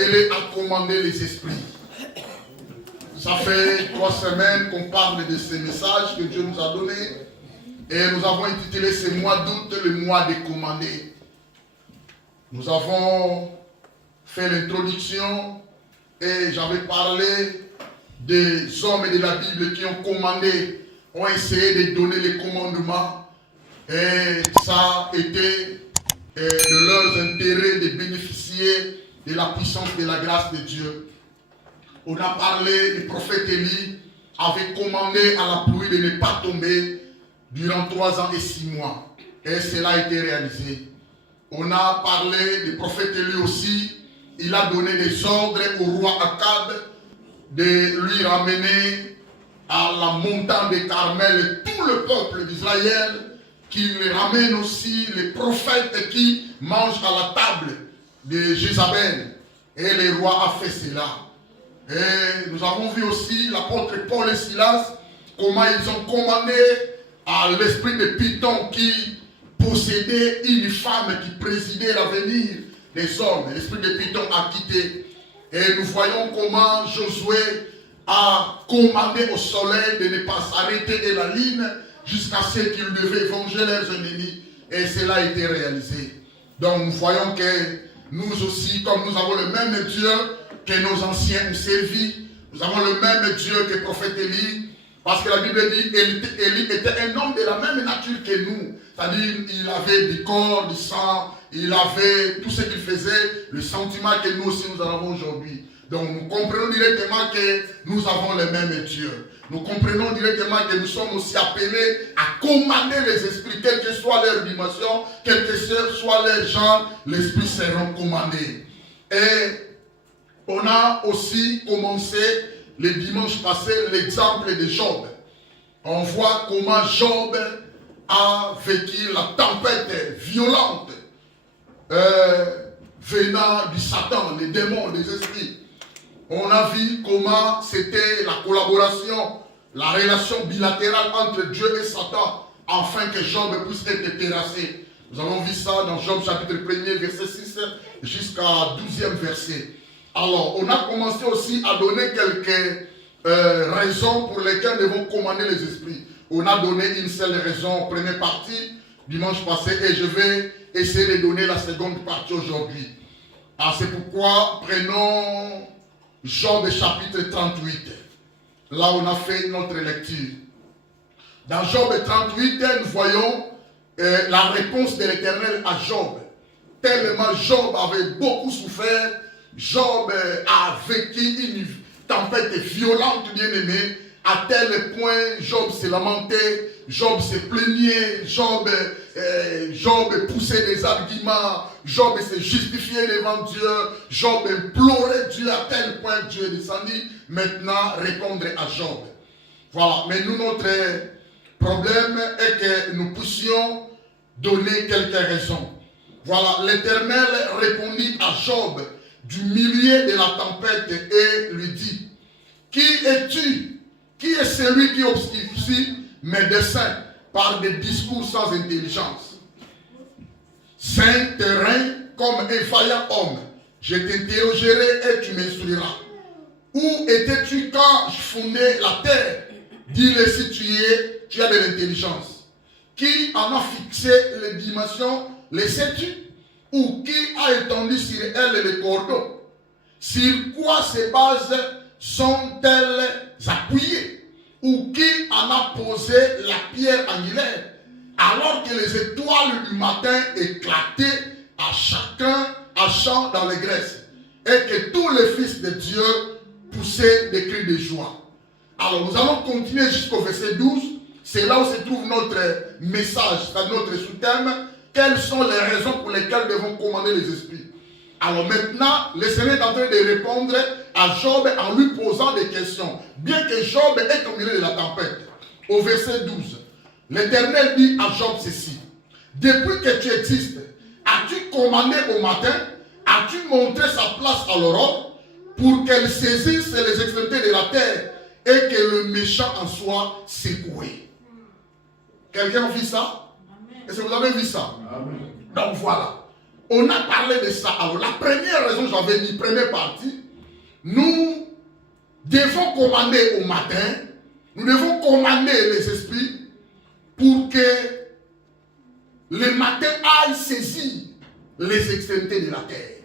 appelé à commander les esprits. Ça fait 3 semaines qu'on parle de ces messages que Dieu nous a donnés. Et nous avons intitulé ce mois d'août le mois des commandés. Nous avons fait l'introduction et j'avais parlé des hommes de la Bible qui ont commandé, ont essayé de donner les commandements. Et ça a été de leurs intérêts de bénéficier de la puissance de la grâce de Dieu. On a parlé du prophète Élie avait commandé à la pluie de ne pas tomber durant 3 ans et 6 mois. Et cela a été réalisé. On a parlé du prophète Élie aussi. Il a donné des ordres au roi Akab de lui ramener à la montagne de Carmel tout le peuple d'Israël, qu'il ramène aussi les prophètes qui mangent à la table de Jézabel. Et le roi a fait cela. Et nous avons vu aussi l'apôtre Paul et Silas, comment ils ont commandé à l'esprit de Python qui possédait une femme qui présidait l'avenir des hommes. L'esprit de Python a quitté. Et nous voyons comment Josué a commandé au soleil de ne pas s'arrêter de la ligne jusqu'à ce qu'ils devaient venger leurs ennemis. Et cela a été réalisé. Donc nous voyons que nous aussi, comme nous avons le même Dieu que nos anciens ont servi, nous avons le même Dieu que le prophète Élie, parce que la Bible dit Élie était un homme de la même nature que nous. C'est-à-dire il avait du corps, du sang, il avait tout ce qu'il faisait, le sentiment que nous aussi nous avons aujourd'hui. Donc nous comprenons directement que nous avons le même Dieu. Nous comprenons directement que nous sommes aussi appelés à commander les esprits, quelle que soit leur dimension, quel que soit leur genre, l'esprit seront commandés. Et on a aussi commencé le dimanche passé l'exemple de Job. On voit comment Job a vécu la tempête violente venant du Satan, les démons, les esprits. On a vu comment c'était la collaboration, la relation bilatérale entre Dieu et Satan, afin que Job puisse être terrassé. Nous avons vu ça dans Job chapitre 1er, verset 6, jusqu'à 12e verset. Alors, on a commencé aussi à donner quelques raisons pour lesquelles nous devons commander les esprits. On a donné une seule raison, première partie, dimanche passé, et je vais essayer de donner la seconde partie aujourd'hui. Ah, c'est pourquoi prenons Job chapitre 38. Là, on a fait notre lecture. Dans Job 38, nous voyons la réponse de l'Éternel à Job. Tellement Job avait beaucoup souffert, Job a vécu une tempête violente, bien-aimé, à tel point Job se lamentait, Job se plaignait, Job poussait des arguments, Job se justifiait devant Dieu, Job implorait Dieu à tel point que Dieu est descendu maintenant répondre à Job. Voilà, mais nous, notre problème est que nous puissions donner quelques raisons. Voilà, l'Éternel répondit à Job du milieu de la tempête et lui dit: qui es-tu? Qui est celui qui obscurcit mes desseins par des discours sans intelligence? Saint terrain comme un vaillant homme, je t'interrogerai et tu m'instruiras. Où étais-tu quand je fondais la terre? Dis-le si tu as de l'intelligence. Qui en a fixé les dimensions? Les sais-tu? Ou qui a étendu sur elle les cordons? Sur quoi ces bases sont-elles appuyées? Ou qui en a posé la pierre angulaire? Alors que les étoiles du matin éclataient à chant dans les Grèces, et que tous les fils de Dieu poussaient des cris de joie. Alors nous allons continuer jusqu'au verset 12. C'est là où se trouve notre message, c'est notre sous-thème. Quelles sont les raisons pour lesquelles nous devons commander les esprits? Alors maintenant, le Seigneur est en train de répondre à Job en lui posant des questions. Bien que Job est au milieu de la tempête. Au verset 12, l'Éternel dit à Job ceci: depuis que tu existes, as-tu commandé au matin? As-tu montré sa place à l'aurore pour qu'elle saisisse les extrémités de la terre et que le méchant en soit secoué? Quelqu'un a vu ça? Est-ce que vous avez vu ça? Amen. Donc voilà. on a parlé de ça. Alors, la première raison, j'avais dit, première partie, nous devons commander au matin, nous devons commander les esprits pour que le matin aille saisir les extrémités de la terre.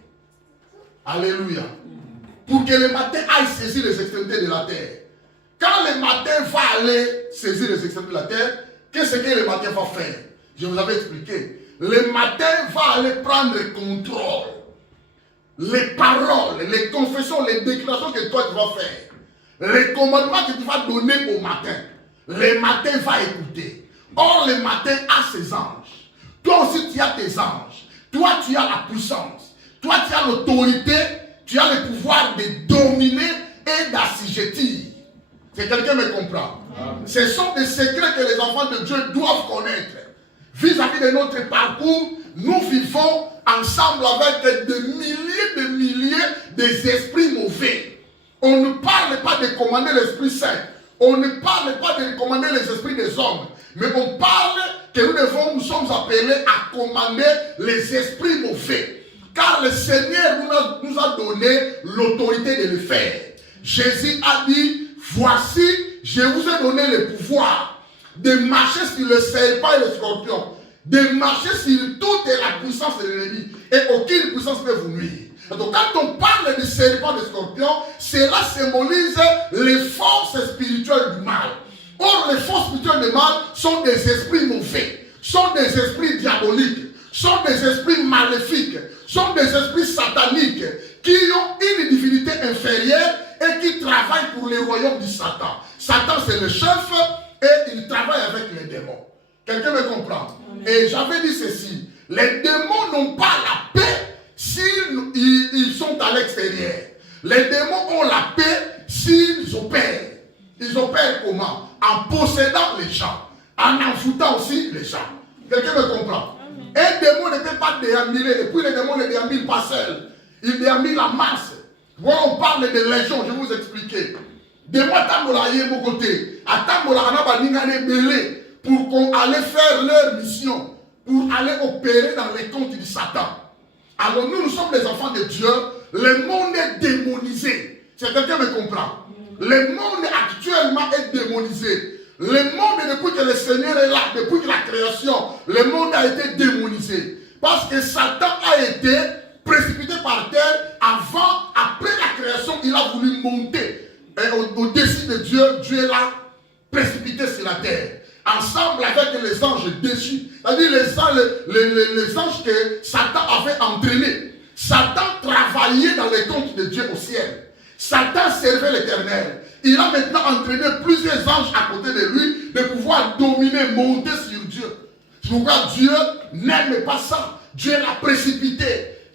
Alléluia. Pour que le matin aille saisir les extrémités de la terre. Quand le matin va aller saisir les extrémités de la terre, qu'est-ce que le matin va faire? Je vous avais expliqué. Le matin va aller prendre contrôle. Les paroles, les confessions, les déclarations que toi tu vas faire. Les commandements que tu vas donner au matin. Le matin va écouter. Or, le matin a ses anges. Toi aussi, tu as tes anges. Toi, tu as la puissance. Toi, tu as l'autorité. Tu as le pouvoir de dominer et d'assujettir. C'est quelqu'un me comprend. Ce sont des secrets que les enfants de Dieu doivent connaître. Vis-à-vis de notre parcours, nous vivons ensemble avec des milliers des esprits mauvais. On ne parle pas de commander l'Esprit Saint. On ne parle pas de commander les esprits des hommes. Mais on parle que nous sommes appelés à commander les esprits mauvais. Car le Seigneur nous a donné l'autorité de le faire. Jésus a dit, voici, je vous ai donné le pouvoir de marcher sur le serpent et le scorpion, de marcher sur toute la puissance de l'ennemi, et aucune puissance ne peut vous nuire. Donc quand on parle de serpent et de scorpion, cela symbolise les forces spirituelles du mal. Or, les forces spirituelles du mal sont des esprits mauvais, sont des esprits diaboliques, sont des esprits maléfiques, sont des esprits sataniques qui ont une divinité inférieure et qui travaillent pour le royaume du Satan. Satan, c'est le chef et il travaille avec les démons. Quelqu'un me comprend? Amen. Et j'avais dit ceci, les démons n'ont pas la paix s'ils sont à l'extérieur. Les démons ont la paix s'ils opèrent. Ils opèrent comment? En possédant les gens, en foutant aussi les gens. Quelqu'un me comprend? Amen. Un démon ne peut pas déambuler, et puis les démons ne déambulent pas seuls. Ils déambulent la masse. Voilà, on parle de légion, je vais vous expliquer. De moi, tambola yé mon côté. À tambola, on a pas belé pour qu'on allait faire leur mission, pour aller opérer dans les comptes du Satan. Alors nous sommes des enfants de Dieu. Le monde est démonisé. C'est quelqu'un me comprend? Le monde actuellement est démonisé. Le monde, depuis que le Seigneur est là, depuis que la création, le monde a été démonisé. Parce que Satan a été précipité par terre avant, après la création, il a voulu monter. Et au-dessus de Dieu, Dieu l'a précipité sur la terre. Ensemble avec les anges déchus. C'est-à-dire les anges que Satan avait entraînés. Satan travaillait dans les comptes de Dieu au ciel. Satan servait l'Éternel. Il a maintenant entraîné plusieurs anges à côté de lui de pouvoir dominer, monter sur Dieu. C'est pourquoi Dieu n'aime pas ça. Dieu l'a précipité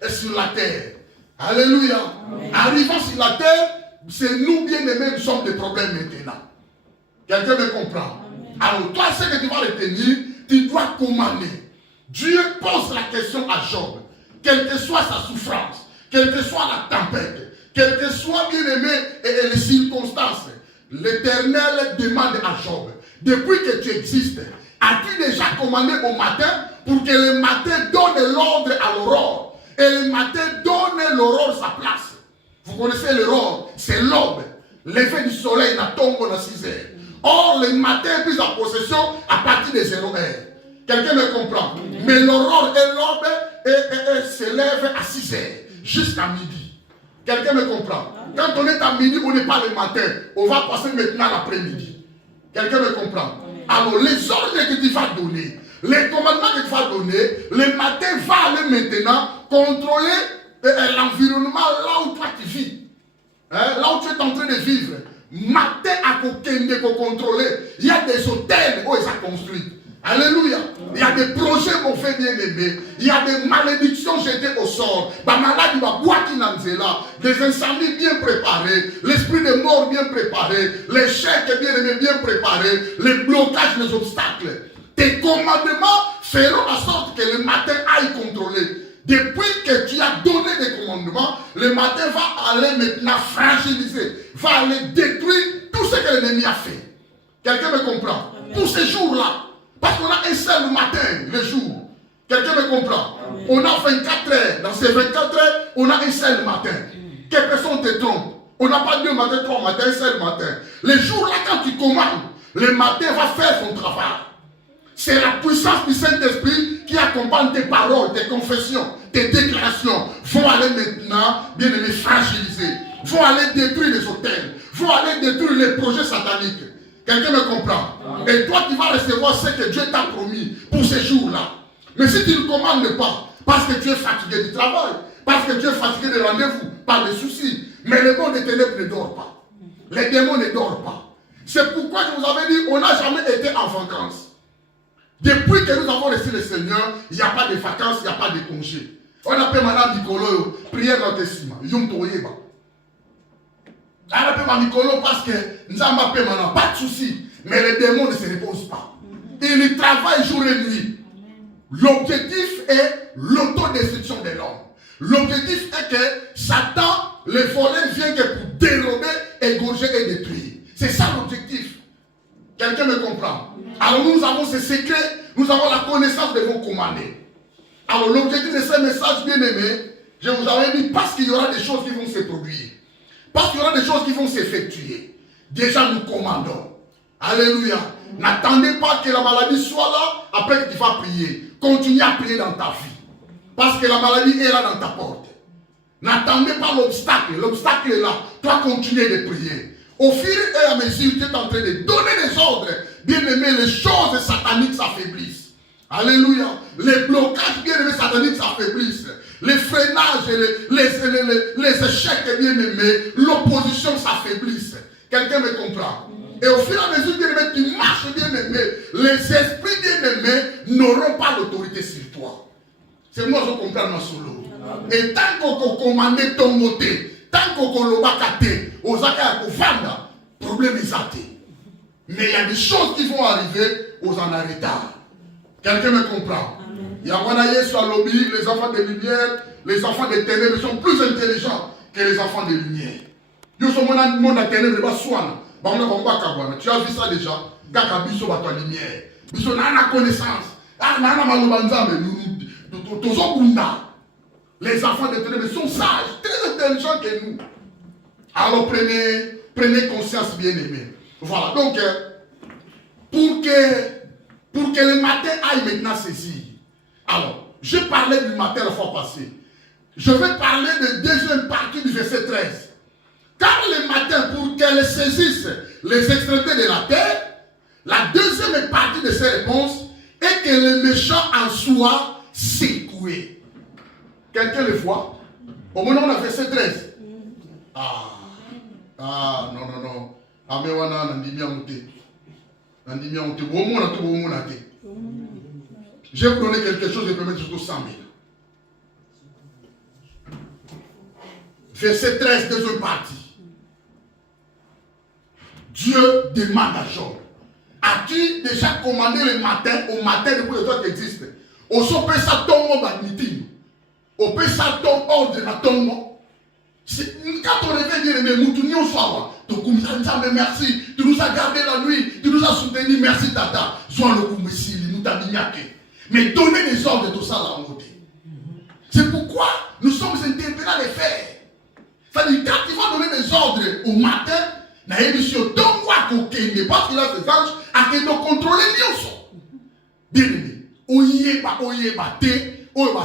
sur la terre. Alléluia. Amen. Arrivant sur la terre, c'est nous bien-aimés, nous sommes des problèmes maintenant. Quelqu'un me comprend? Amen. Alors toi, ce que tu vas retenir, tu dois commander. Dieu pose la question à Job. Quelle que soit sa souffrance, quelle que soit la tempête, quelles que soient bien-aimé et les circonstances, l'Éternel demande à Job, depuis que tu existes, as-tu déjà commandé au matin pour que le matin donne l'ordre à l'aurore et le matin donne l'aurore sa place? Vous connaissez l'aurore, c'est l'aube. L'effet du soleil n'a tombe à 6 heures. Or, le matin est pris en possession à partir de 0 heure. Quelqu'un me comprend? Mais l'aurore et l'aube s'élèvent à 6 heures jusqu'à midi. Quelqu'un me comprend? Quand on est à midi, on n'est pas le matin. On va passer maintenant l'après-midi. Quelqu'un me comprend? Alors, les ordres que tu vas donner, les commandements que tu vas donner, le matin va aller maintenant contrôler l'environnement là où toi tu vis. Là où tu es en train de vivre. Matin à contrôler. Il y a des hôtels où ils ont construit. Alléluia. Il y a des projets mauvais bien aimés. Il y a des malédictions jetées au sort. Des incendies bien préparés. L'esprit de mort bien préparé. Les chèques bien aimés bien préparés. Les blocages, les obstacles. Tes commandements feront en sorte que le matin aille contrôler. Depuis que tu as donné des commandements, le matin va aller maintenant fragiliser. Va aller détruire tout ce que l'ennemi a fait. Quelqu'un me comprend? Tous ces jours-là. Parce qu'on a un seul matin, le jour. Quelqu'un me comprend? Amen. On a 24 heures. Dans ces 24 heures, on a un seul matin. Quelle personne te trompe? On n'a pas 2 matins, 3 matins, un seul matin. Les jours-là, quand tu commandes, le matin va faire son travail. C'est la puissance du Saint-Esprit qui accompagne tes paroles, tes confessions, tes déclarations. Vont aller maintenant, bien aimé, fragiliser. Vont aller détruire les hôtels. Vont aller détruire les projets sataniques. Quelqu'un me comprend? Et toi, tu vas recevoir ce que Dieu t'a promis pour ces jours-là. Mais si tu ne commandes pas, parce que tu es fatigué du travail, parce que tu es fatigué des rendez-vous, par les soucis, mais le monde des ténèbres ne dort pas. Les démons ne dorment pas. C'est pourquoi je vous avais dit, on n'a jamais été en vacances. Depuis que nous avons reçu le Seigneur, il n'y a pas de vacances, il n'y a pas de congés. On appelle Madame Nicolo, prière dans tes cimes, Yom Toyeba. On appelle Madame Nicolo parce que nous avons appelé maintenant, pas de soucis, mais les démons ne se reposent pas. Ils travaillent jour et nuit. L'objectif est l'autodestruction de l'homme. L'objectif est que Satan, le voleur, vient que pour dérober, égorger et détruire. C'est ça l'objectif. Quelqu'un me comprend? Alors nous avons ce secret, nous avons la connaissance de vos commandés. Alors l'objectif de ce message, bien aimé, je vous avais dit, parce qu'il y aura des choses qui vont se produire. Parce qu'il y aura des choses qui vont s'effectuer. Déjà nous commandons. Alléluia. N'attendez pas que la maladie soit là, après que tu vas prier. Continue à prier dans ta vie. Parce que la maladie est là dans ta porte. N'attendez pas l'obstacle. L'obstacle est là. Toi, continue de prier. Au fur et à mesure, tu es en train de donner des ordres. Bien aimé, les choses sataniques s'affaiblissent. Alléluia. Les blocages, bien aimés, sataniques s'affaiblissent. Les freinages, les échecs, bien aimés, l'opposition s'affaiblisse. Quelqu'un me comprend? Et au fur et à mesure, bien aimé, tu marches, bien aimé. Les esprits, bien aimés, n'auront pas l'autorité sur toi. C'est moi je comprends ma solo. Et tant qu'on commande ton côté, tant qu'on l'obacate, aux accords vanda, problème est athée. Mais il y a des choses qui vont arriver aux en retard. Quelqu'un me comprend? Il y a Wanaye sur lobby, les enfants de lumière, les enfants des ténèbres sont plus intelligents que les enfants de lumière. Nous sommes dans le monde des ténèbres, tu as vu ça déjà? Kaka biso ba ta lumière. Biso na na connaissance. Ah na na malobanza mais les enfants de ténèbres sont sages, très intelligents que nous. Alors prenez conscience, bien aimés. Voilà, donc pour que le matin aille maintenant saisir. Alors, je parlais du matin la fois passée. Je vais parler de deuxième partie du verset 13. Car le matin, pour qu'elle saisisse les extrémités de la terre, la deuxième partie de ces réponses est que le méchant en soit secoué. Quelqu'un le voit? Au moment où on a verset 13. Non. Amewana nandimia mute. Nandimia mute. Je vais vous donner quelque chose, je peux mettre jusqu'au 100 000. Verset 13, deuxième partie. Dieu demande à Job. As-tu déjà commandé le matin, au matin depuis que toi tu existes? On s'en peut ça tombe dans meeting. On peut ça tombe ordre dans tombe. Quand on réveille bien aimé, nous soir. Merci, tu nous as gardé la nuit, tu nous as soutenu, merci tata. Sois le koumessi, nous t'a dignaqué. Mais donnez des ordres de tout ça là en côté. C'est pourquoi nous sommes interpellés à les faire. C'est-à-dire, quand tu vas donner des ordres au matin, na émission donne-moi coquine, parce qu'il a ses anges à que nous contrôler nous. Bien aimé, oyeba,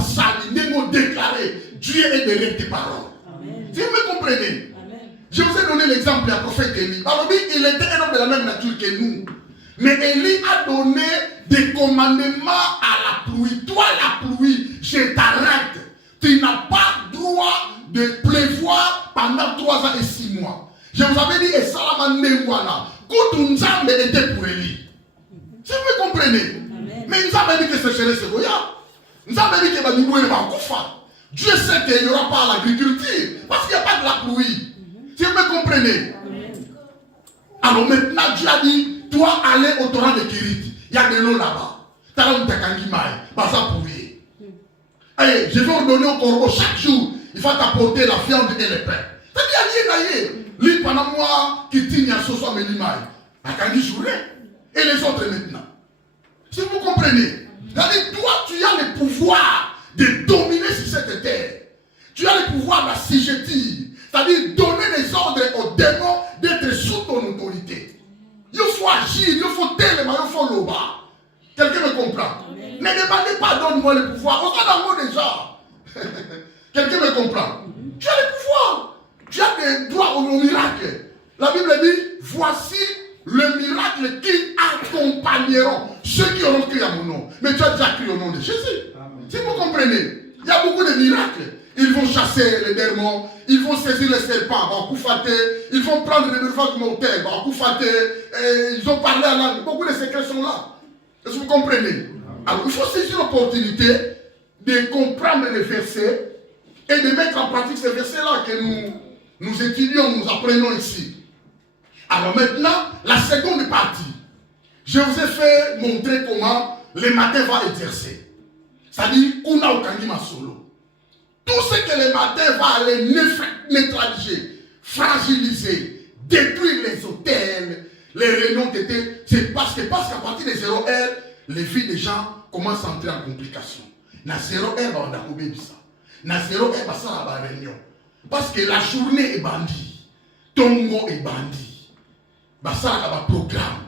sali, nous déclarer, Dieu est derrière tes paroles. Si vous me comprenez, je vous ai donné l'exemple du prophète Élie. Alors lui, il était un homme de la même nature que nous. Mais Élie a donné des commandements à la pluie. Toi, la pluie, je t'arrête. Tu n'as pas droit de pleuvoir pendant 3 ans et 6 mois. Je vous avais dit, et Salaman Newala, Koutounzambe était pour Élie. Si vous me comprenez. Mais nous avons dit que c'est chez les Ségoya. Nous avons dit que Baniboué va Koufa. Dieu sait qu'il n'y aura pas l'agriculture. Parce qu'il n'y a pas de la pluie. Si vous me comprenez. Alors maintenant, Dieu a dit, toi, allez au torrent de Kirit. Il y a de l'eau là-bas. Allez, je vais ordonner au corbeau chaque jour. Il va t'apporter la viande et le pain. C'est-à-dire, lui, pendant moi, qui tient à ce soir, mais l'image. Et les autres maintenant. Si vous comprenez. C'est-à-dire, toi, tu as le pouvoir pouvoir de dominer sur cette terre. Tu as le pouvoir d'assujettir, c'est-à-dire donner des ordres aux démons d'être sous ton autorité. Il faut agir, il faut tellement, il faut l'oba. Quelqu'un me comprend? Amen. Ne demandez pas, donne-moi le pouvoir. On va dans le mot déjà. Quelqu'un me comprend? Tu as le pouvoir. Tu as des droits au miracle. La Bible dit, voici le miracle qui accompagneront ceux qui auront crié à mon nom. Mais tu as déjà crié au nom de Jésus. Amen. Si vous comprenez, il y a beaucoup de miracles. Ils vont chasser les démons, ils vont saisir les serpents, ils vont prendre les nerfs mortels, ils ont parlé à l'âme. Beaucoup de secrets sont là. Est-ce que vous comprenez? Alors il faut saisir l'opportunité de comprendre les versets et de mettre en pratique ces versets-là que nous étudions, nous apprenons ici. Alors maintenant, la seconde partie. Je vous ai fait montrer comment le matin va exercer. C'est-à-dire, Kuna Okangima Solo. Tout ce que le matin va aller neutraliser, fragiliser, détruire les hôtels, les réunions qui étaient. C'est parce qu'à partir de 0 heure, les vies des gens commencent à entrer en complication. Na 0 heure, on a oublié ça. Na 0 heure, ça va la réunion. Parce que la journée est bandit. Tongo est bandit. Ça va programme.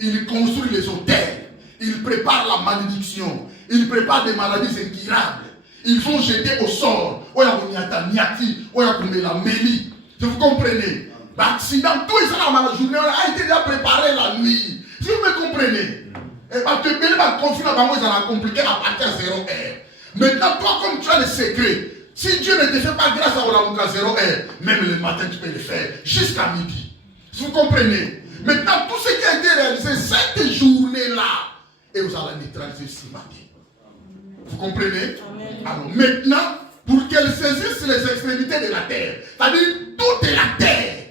Il construit les hôtels. Il prépare la malédiction. Ils préparent des maladies incurables. Ils vont jeter au sort. Si vous comprenez, l'accident, tout ça dans la journée a été déjà préparé la nuit. Si vous me comprenez, compliqué à partir de 0 heure. Maintenant, toi, comme tu as le secret, si Dieu ne te fait pas grâce à 0 heure, même le matin, tu peux le faire jusqu'à midi. Si vous comprenez, maintenant, tout ce qui a été réalisé cette journée-là, et vous allez neutraliser ce matin. Vous comprenez? Amen. Alors maintenant, pour qu'elle saisisse les extrémités de la terre, c'est-à-dire toute la terre,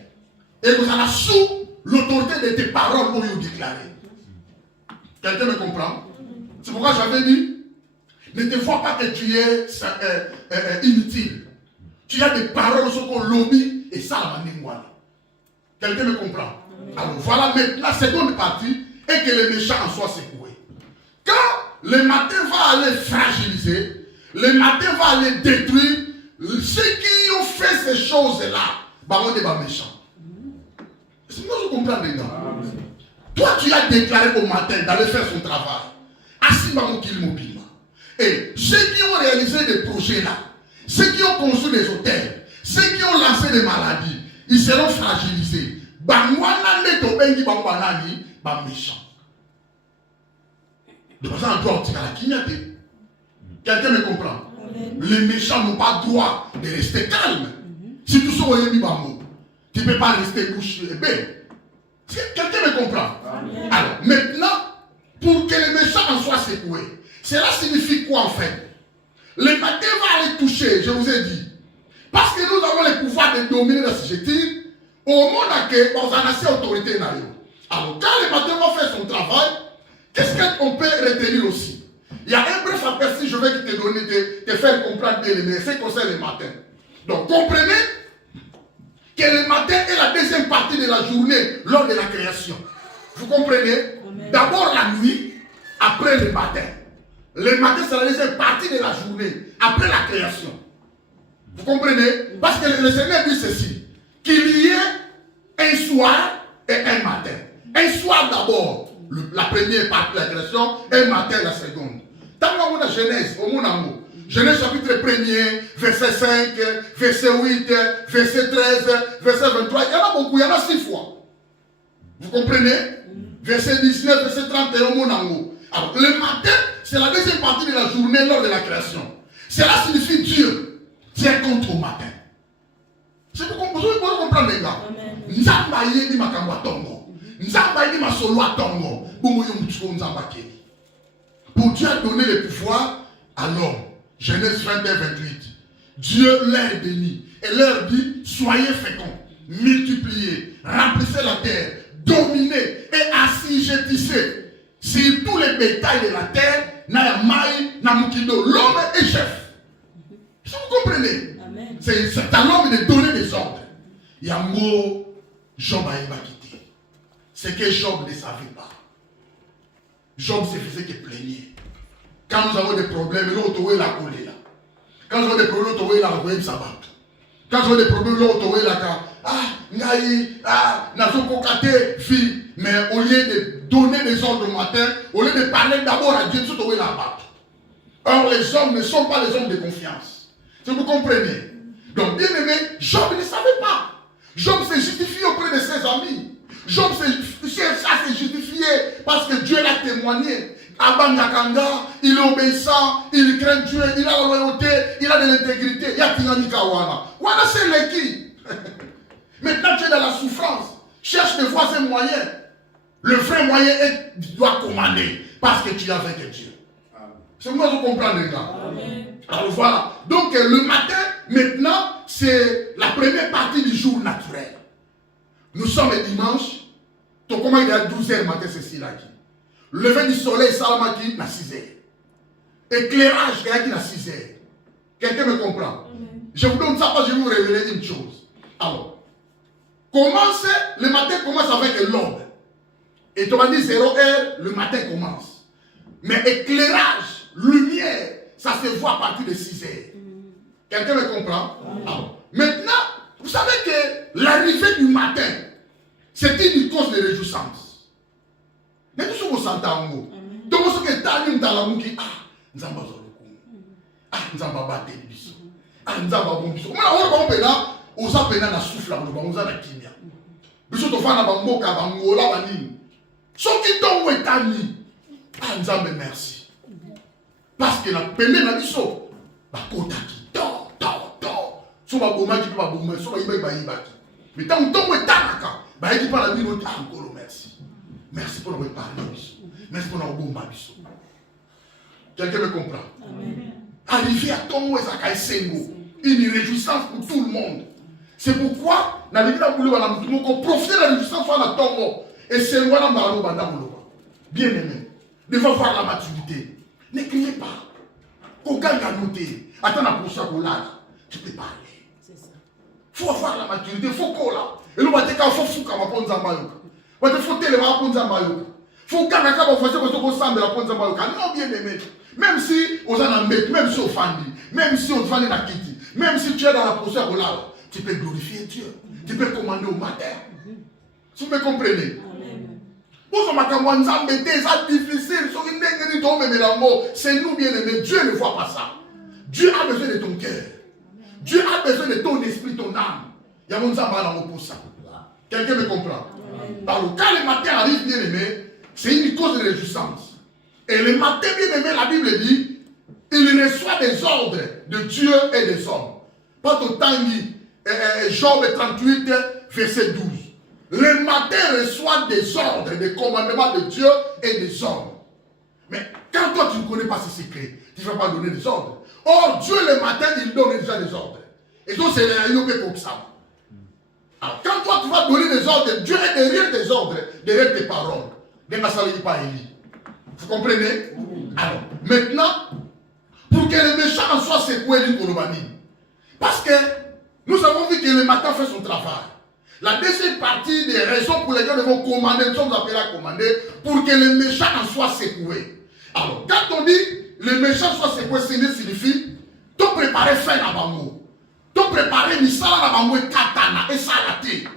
et vous allez sous l'autorité de tes paroles pour vous déclarer. Quelqu'un me comprend? C'est pourquoi j'avais dit, ne te vois pas que tu es inutile. Tu as des paroles sur ton lobby et ça la maningouane. Quelqu'un me comprend? Amen. Alors voilà maintenant la seconde partie, et que les méchants en soient secoués. Quand le matin va aller fragiliser, le matin va aller détruire, ceux qui ont fait ces choses-là, on est pas méchants. Est-ce que vous comprenez, les gars? Toi, tu as déclaré au matin d'aller faire son travail. Assis dans mon kilomobile. Et ceux qui ont réalisé des projets-là, ceux qui ont construit des hôtels, ceux qui ont lancé des maladies, ils seront fragilisés. Méchants. De toute façon, on doit tirer la kignate. Quelqu'un me comprend? Amen. Les méchants n'ont pas droit de rester calmes. Si tu sors au Yémi-Bambo, tu ne peux pas rester bouche bée. Quelqu'un me comprend? Amen. Alors, maintenant, pour que les méchants en soient secoués, cela signifie quoi en fait? Le matin va aller toucher, je vous ai dit. Parce que nous avons le pouvoir de dominer la société, au monde à que on a assez autorité. Alors, quand le matin va faire son travail, qu'est-ce qu'on peut retenir aussi? Il y a un bref aperçu, je vais te donner, te faire comprendre bien les c'est concerne le matin. Donc, comprenez que le matin est la deuxième partie de la journée lors de la création. Vous comprenez? D'abord la nuit, après le matin. Le matin, c'est la deuxième partie de la journée, après la création. Vous comprenez? Parce que le Seigneur dit ceci, qu'il y ait un soir et un matin. Un soir d'abord, la première partie de la création, un matin la seconde. Dans la Genèse, au monde Genèse chapitre 1er, verset 5, verset 8, verset 13, verset 23, il y en a beaucoup, il y en a 6 fois. Vous comprenez? Verset 19, verset 31, au monde. Alors, le matin, c'est la deuxième partie de la journée lors de la création. Cela signifie Dieu tient compte au matin. C'est pour que vous comprendre, les gars. Nzamba yedi makamwa tongo. Nzamba yedi masolo a tongo. Pour Dieu a donné le pouvoir à l'homme. Genèse 21, 28. Dieu leur bénit et leur dit, soyez féconds, multipliez, remplissez la terre, dominez et assujettissez sur tous les bétails de la terre, l'homme est chef. Si vous comprenez, c'est à l'homme de donner des ordres. Il y a un mot, Job a quitté. C'est que Job ne savait pas. Job se faisait que plaigner. Quand nous avons des problèmes, l'autre est la colère. Quand nous avons des problèmes, l'autre est la roue sabat. Quand nous avons des problèmes, l'autre est la mais au lieu de donner des ordres au matin, au lieu de parler d'abord à Dieu, tout est là-bas. Or, les hommes ne sont pas les hommes de confiance. Si vous comprenez. Donc, bien aimé, Job ne savait pas. Job s'est justifié auprès de ses amis. Job s'est justifié parce que Dieu l'a témoigné. Abangakanga, il est obéissant, il craint Dieu, il a la loyauté, il a de l'intégrité. Il y a Tinganika Wana. Wana c'est l'équipe. Maintenant tu es dans la souffrance. Cherche de voir ses moyens. Le vrai moyen est tu dois commander parce que tu es avec Dieu. C'est moi je comprends les gars. Alors voilà. Donc le matin, maintenant, c'est la première partie du jour naturel. Nous sommes dimanche. Ton comment il est à 12h matin, c'est ici là. Lever du soleil, salamaki, à 6h. Éclairage, il y a 6h. Quelqu'un me comprend? Je vous donne ça parce que je vais vous révéler une chose. Alors, le matin commence avec l'aube. Et tu m'as dit 0h, le matin commence. Mais éclairage, lumière, ça se voit à partir de 6h. Quelqu'un me comprend? Alors, maintenant, vous savez que l'arrivée du matin, c'est une cause de réjouissance. Mais tout ce que vous sentez en mots. Tout ce que tu as dans la mouki, nous avons besoin de nous avons battu les bisous. Nous avons bon bisou. On a là, on a peine à souffler, on a la kimia. Bisou, tu vas dans la mboka, on a la ligne. Ce qui t'ont été nous avons merci. Parce que la peine est la bisou. La kota qui dort. So va bomba qui peut pas bomber, so va y baki. Mais tant que t'ont été là, bah il dit pas la vie, encore merci. Merci pour nous parler. Merci pour nous bomber. Quelqu'un me comprend? Arriver à ton une réjouissance pour tout le monde. C'est pourquoi, dans l'église on profite de la réjouissance pour la tombe. Et c'est le bien aimé. Devant voir la maturité. Ne criez pas. Aucun n'a noté. Attends la prochaine collage. Tu peux parler. Il faut avoir la maturité. Il faut qu'on là. Et nous, on va dire qu'il faut fou comme on va il faut télé à Ponza Mayoka. Il faut qu'on ait la Ponza Mayoka. Non, bien aimé. Même si on a un mec, même si on fandi, même si on fandi la kitty, même si tu es dans la procédure au large, tu peux glorifier Dieu. Tu peux commander au matin. Si vous me comprenez. C'est difficile. C'est nous bien aimés. Dieu ne voit pas ça. Dieu a besoin de ton cœur. Dieu a besoin de ton esprit, ton âme. Il y a mon zamba pour ça. Quelqu'un me comprend? Alors, quand le matin arrive, bien aimé, c'est une cause de réjouissance. Et le matin, bien aimé, la Bible dit, il reçoit des ordres de Dieu et des hommes. Pas autant dit, Job 38, verset 12. Le matin reçoit des ordres, des commandements de Dieu et des hommes. Mais quand toi tu ne connais pas ce secret, tu ne vas pas donner des ordres. Or, Dieu le matin, il donne déjà des ordres. Et donc, c'est les comme ça. Alors, quand toi tu vas donner des ordres, Dieu est derrière tes ordres, derrière tes paroles. Vous comprenez? Alors, maintenant, pour que le méchant soit secoué, parce que nous avons vu que le matin fait son travail. La deuxième partie des raisons pour lesquelles nous devons commander, nous sommes appelés à commander, pour que le méchant en soit secoué. Alors, quand on dit le méchant soit secoué, ça signifie tout préparer fin à bango. Tout préparer misala à bango et katana et salate.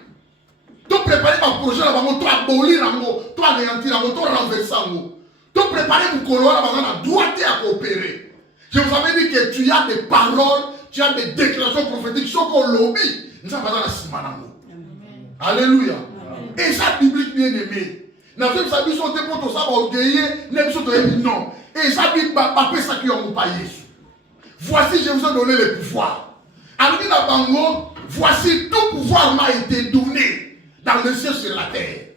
Tout préparer un projet à bango, tout abolir à bango, tout anéantir à bango, tout renverser à bango. Tout préparer un colon à bango, à doigté à coopérer. Je vous avais dit que tu as des paroles, tu as des déclarations prophétiques, ce qu'on lobby. Nous avons pas dans la simana. Alléluia. Et ça, biblique bien aimé. Nous avons ça, nous sommes pour tout ça, non. Et ça, dit, papa, ça qui ont pas Jésus. Voici, je vous ai donné le pouvoir. Alors, il a bango, voici tout pouvoir m'a été donné dans le ciel sur la terre.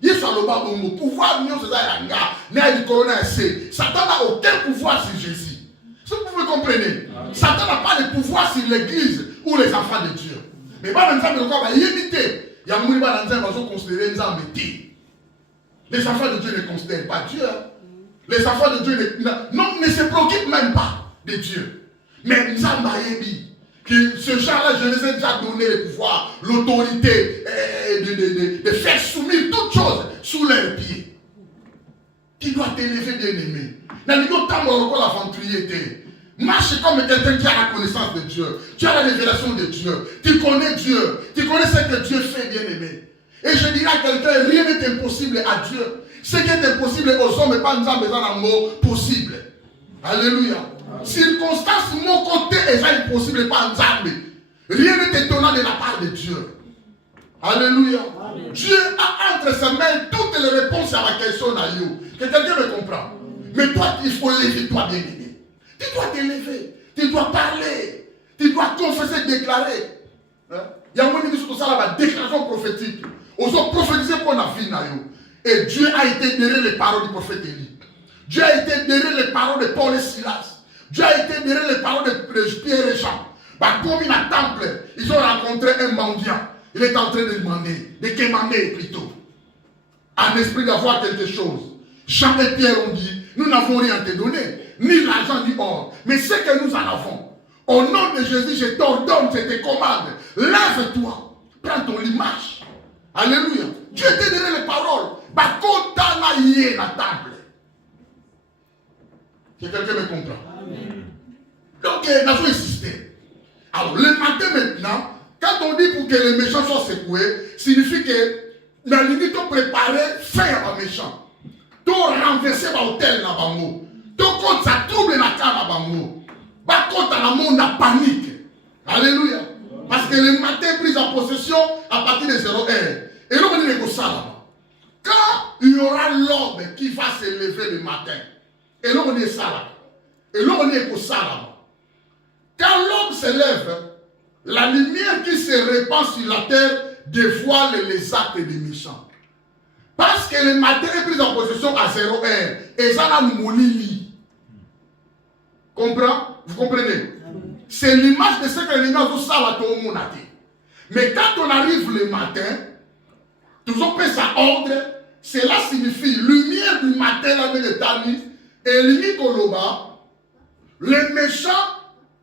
Yesu aloba bongo, pouvoir nous c'est ça yanga, n'a du corona c'est. Satan n'a aucun pouvoir sur Jésus. Si vous pouvez comprendre, Satan n'a pas de pouvoir sur l'église ou les enfants de Dieu. Mais pas même ça, mais encore, il y a imité. Il y a mouru dans les enfants considérés les embêtés. Les enfants de Dieu ne considèrent pas Dieu. Les enfants de Dieu ne se préoccupent même pas de Dieu. Mais nous avons que ce genre-là, je les ai déjà donné le pouvoir, l'autorité de faire soumettre toutes choses sous leurs pieds. Tu dois t'élever, bien-aimé. Dans le temps où l'aventurier était, marche comme quelqu'un qui a la connaissance de Dieu. Tu as la révélation de Dieu. Tu connais Dieu. Tu connais ce que Dieu fait, bien-aimé. Et je dirais à quelqu'un, rien n'est impossible à Dieu. Ce qui est impossible aux hommes, pas nous besoin d'un mot possible. Alléluia. Circonstance, mon côté est impossible, pas nous. Rien n'est étonnant de la part de Dieu. Alléluia. Amen. Dieu a entre ses mains toutes les réponses à la question d'Aïou. Que quelqu'un me comprend. Mais toi, il faut lever toi, bien-aimé. Tu dois t'élever. Tu dois parler. Tu dois confesser, déclarer. Il y a un moment où ça la déclaration prophétique. Aux autres prophétisés pour la vie. Et Dieu a été derrière les paroles du prophète Élie. Dieu a été derrière les paroles de Paul et Silas. Dieu a été derrière les paroles de Pierre et Jean. Comme il a temple, ils ont rencontré un mendiant. Il est en train de demander, de quémander plutôt. En esprit d'avoir quelque chose. Jean et Pierre ont dit, nous n'avons rien à te donner, ni l'argent ni or, mais ce que nous en avons. Au nom de Jésus, je t'ordonne, je te commande, lève-toi, prends ton lit, marche. Alléluia. Dieu t'a donné les paroles. La table. Que quelqu'un me comprend. Amen. Donc, nous avons insisté. Alors, le matin maintenant, quand on dit pour que les méchants soient secoués, signifie que la limite on préparer faire un méchant. Tu renverser l'hôtel là bango. Tu compte ça trouble la carte là bango. Pas contre la monde la panique. Alléluia. Parce que le matin prise en possession à partir de 0 heure. Et là on dit que ça là. Quand il y aura l'homme qui va se lever le matin. Et là on dit ça là. Et là on dit que ça là. Quand l'homme se lève, la lumière qui se répand sur la terre dévoile les actes des méchants. Parce que le matin est pris en possession à 0 heure. Et ça là nous molili. Comprends? Vous comprenez? C'est l'image de ce que les gens ont ça là tout le monde a dit. Mais quand on arrive le matin, toujours fait sa ordre, cela signifie lumière du matin là de l'éternité et lumière koloba. Les méchants,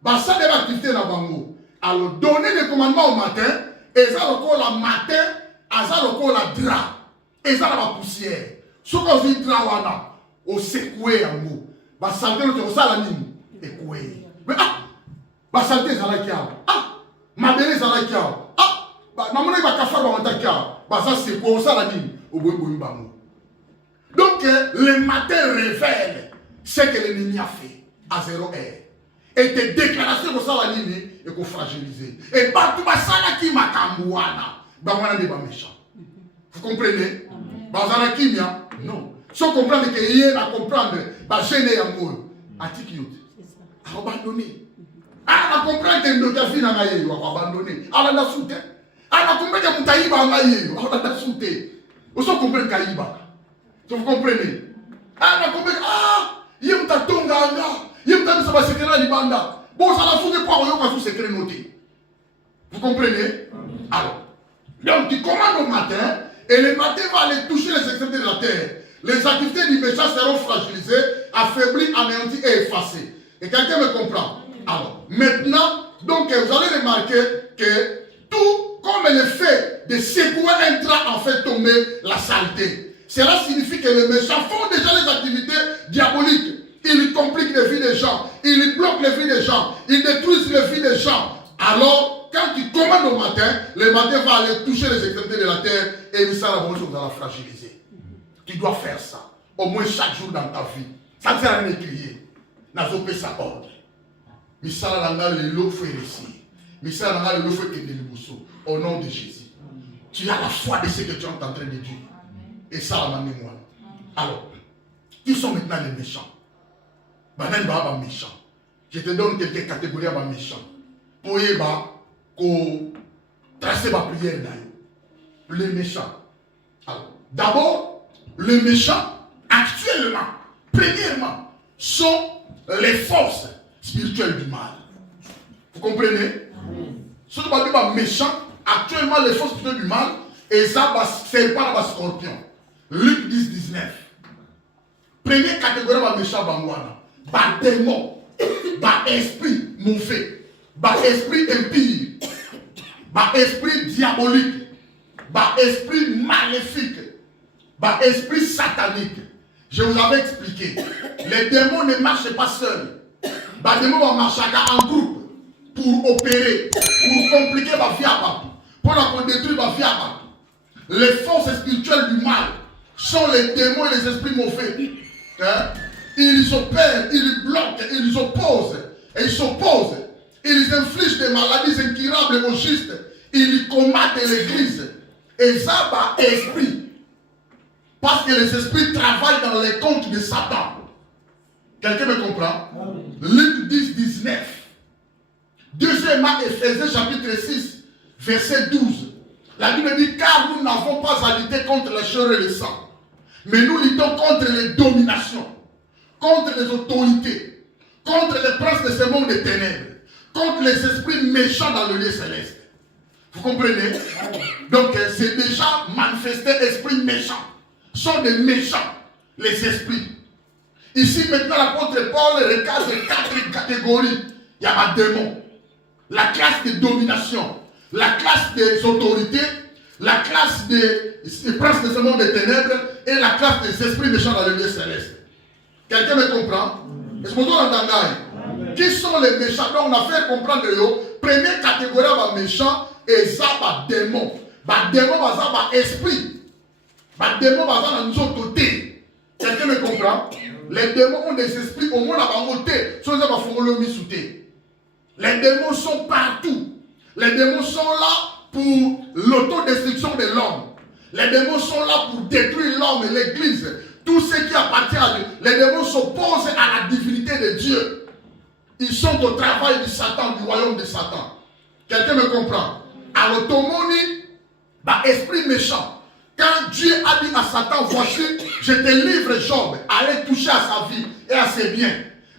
bah ça devait activité dans bango. Alors donner des commandements au matin, et ça le la matin, et ça le la drap, et ça la poussière. Ce qu'on dit drap au secoué en mot. Bah santé le ça la ligne, écoué. Mais bah santé ça la kia. Ma belle ça la kia. Bah maman il va cafar dans ta kia. Bah ça c'est quoi ça la ligne au bout bout bango. Donc le matin révèle ce que l'ennemi a fait à 0 heure. Et tes déclarations pour ça la ligne et qu'on fragiliser. Et pas tout ça qui m'a camouana. Bah on a des méchants. Vous comprenez? Bah ça la qui non. Si on comprend que il y a à comprendre, bah gêner amour. Attitude. Abandonner. Ah, on comprend que nos gars n'a pas eu abandonner. Ah la soute. Ah, on comprend que mon taïba n'a eu. Ah la soute. Vous comprenez kaïba. Vous comprenez? Ah, on comprend il y a un tatonga. Il y a un secret à l'Ibanda. Bon, ça va foutre pour avoir un secret noté. Vous comprenez? Alors, donc tu commandes au matin, et le matin va aller toucher les extrémités de la terre. Les activités du méchant seront fragilisées, affaiblies, anéanties et effacées. Et quelqu'un me comprend? Alors, maintenant, donc vous allez remarquer que tout comme le fait de secouer un drap en fait tomber la saleté. Cela signifie que les méchants font déjà les activités diaboliques. Ils compliquent les vies des gens, ils bloquent les vies des gens, ils détruisent les vies des gens. Alors, quand tu commandes au matin, le matin va aller toucher les extrémités de la terre et ça la bonne chose va la fragiliser. Tu dois faire ça, au moins chaque jour dans ta vie. Ça ne sert à rien de crier. N'a pas sa ordre. Mais ça l'a le lot fait ici. Mais ça l'a le lot fait aider le bousseau. Au nom de Jésus. Tu as la foi de ce que tu es en train de dire. Et ça la mémoire. Alors, qui sont maintenant les méchants? Banan ba méchant. Je te donne quelques catégories à méchants. Pour tracer ma prière dans les méchants. Alors, d'abord, les méchants, actuellement, premièrement, sont les forces spirituelles du mal. Vous comprenez? Ce qu'on dit méchants, actuellement, les forces spirituelles du mal, et ça, c'est pas le scorpion. Luc 10, 19. Première catégorie de méchants, bangwana. Par démon, par esprit mauvais, par esprit impie, par esprit diabolique, par esprit maléfique, par esprit satanique. Je vous avais expliqué. Les démons ne marchent pas seuls. Les démons vont marcher en groupe pour opérer, pour compliquer ma vie à partout, pour détruire ma vie à partout. Les forces spirituelles du mal sont les démons et les esprits mauvais. Hein? Ils opèrent, ils bloquent, ils opposent, et ils s'opposent. Ils infligent des maladies incurables aux justes. Ils combattent l'église. Et ça va esprit. Parce que les esprits travaillent dans les comptes de Satan. Quelqu'un me comprend? Luc 10, 19. Deuxièmement, Éphésiens chapitre 6, verset 12. La Bible dit, car nous n'avons pas à lutter contre la chair et le sang, mais nous luttons contre les dominations, contre les autorités, contre les princes de ce monde des ténèbres, contre les esprits méchants dans le lieu céleste. Vous comprenez? Donc c'est déjà manifesté esprits méchants. Sont des méchants, les esprits. Ici maintenant l'apôtre Paul recadre 4 catégories. Il y a des démons, la classe de domination, la classe des autorités, la classe des princes de ce monde des ténèbres et la classe des esprits méchants dans le lieu céleste. Quelqu'un me comprend? Est-ce que vous entendez? Qui sont les méchants? Donc on a fait comprendre que première catégorie de méchants et ça va démon. Démon va esprit. Démon va nous autorités. Quelqu'un me comprend? Les démons ont des esprits au monde à monter. Les démons sont partout. Les démons sont là pour l'autodestruction de l'homme. Les démons sont là pour détruire l'homme et l'église. Tout ce qui appartient à Dieu. Les démons s'opposent à la divinité de Dieu. Ils sont au travail du Satan, du royaume de Satan. Quelqu'un me comprend? Alors, Tomoni, esprit méchant. Quand Dieu a dit à Satan, voici, je te livre Job, allez toucher à sa vie et à ses biens,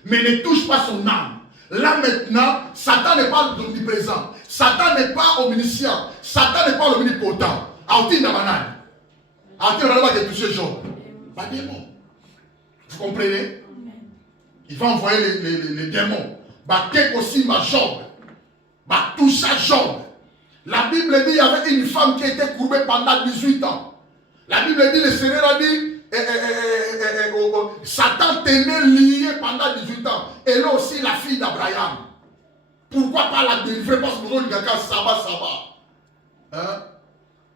mais ne touche pas son âme. Là maintenant, Satan n'est pas omniprésent, Satan n'est pas omniscient, Satan n'est pas omnipotent. Aouti n'a banane. Aouti n'a pas touché Job. Pas démon. Vous comprenez? Il va envoyer les démons. Qu'est aussi ma Job. Touche à Job. La Bible dit qu'il y avait une femme qui était courbée pendant 18 ans. La Bible dit, le Seigneur a dit, Satan tenait lié pendant 18 ans. Et là aussi la fille d'Abraham. Pourquoi pas la délivrer? Parce que nous avons dit hein?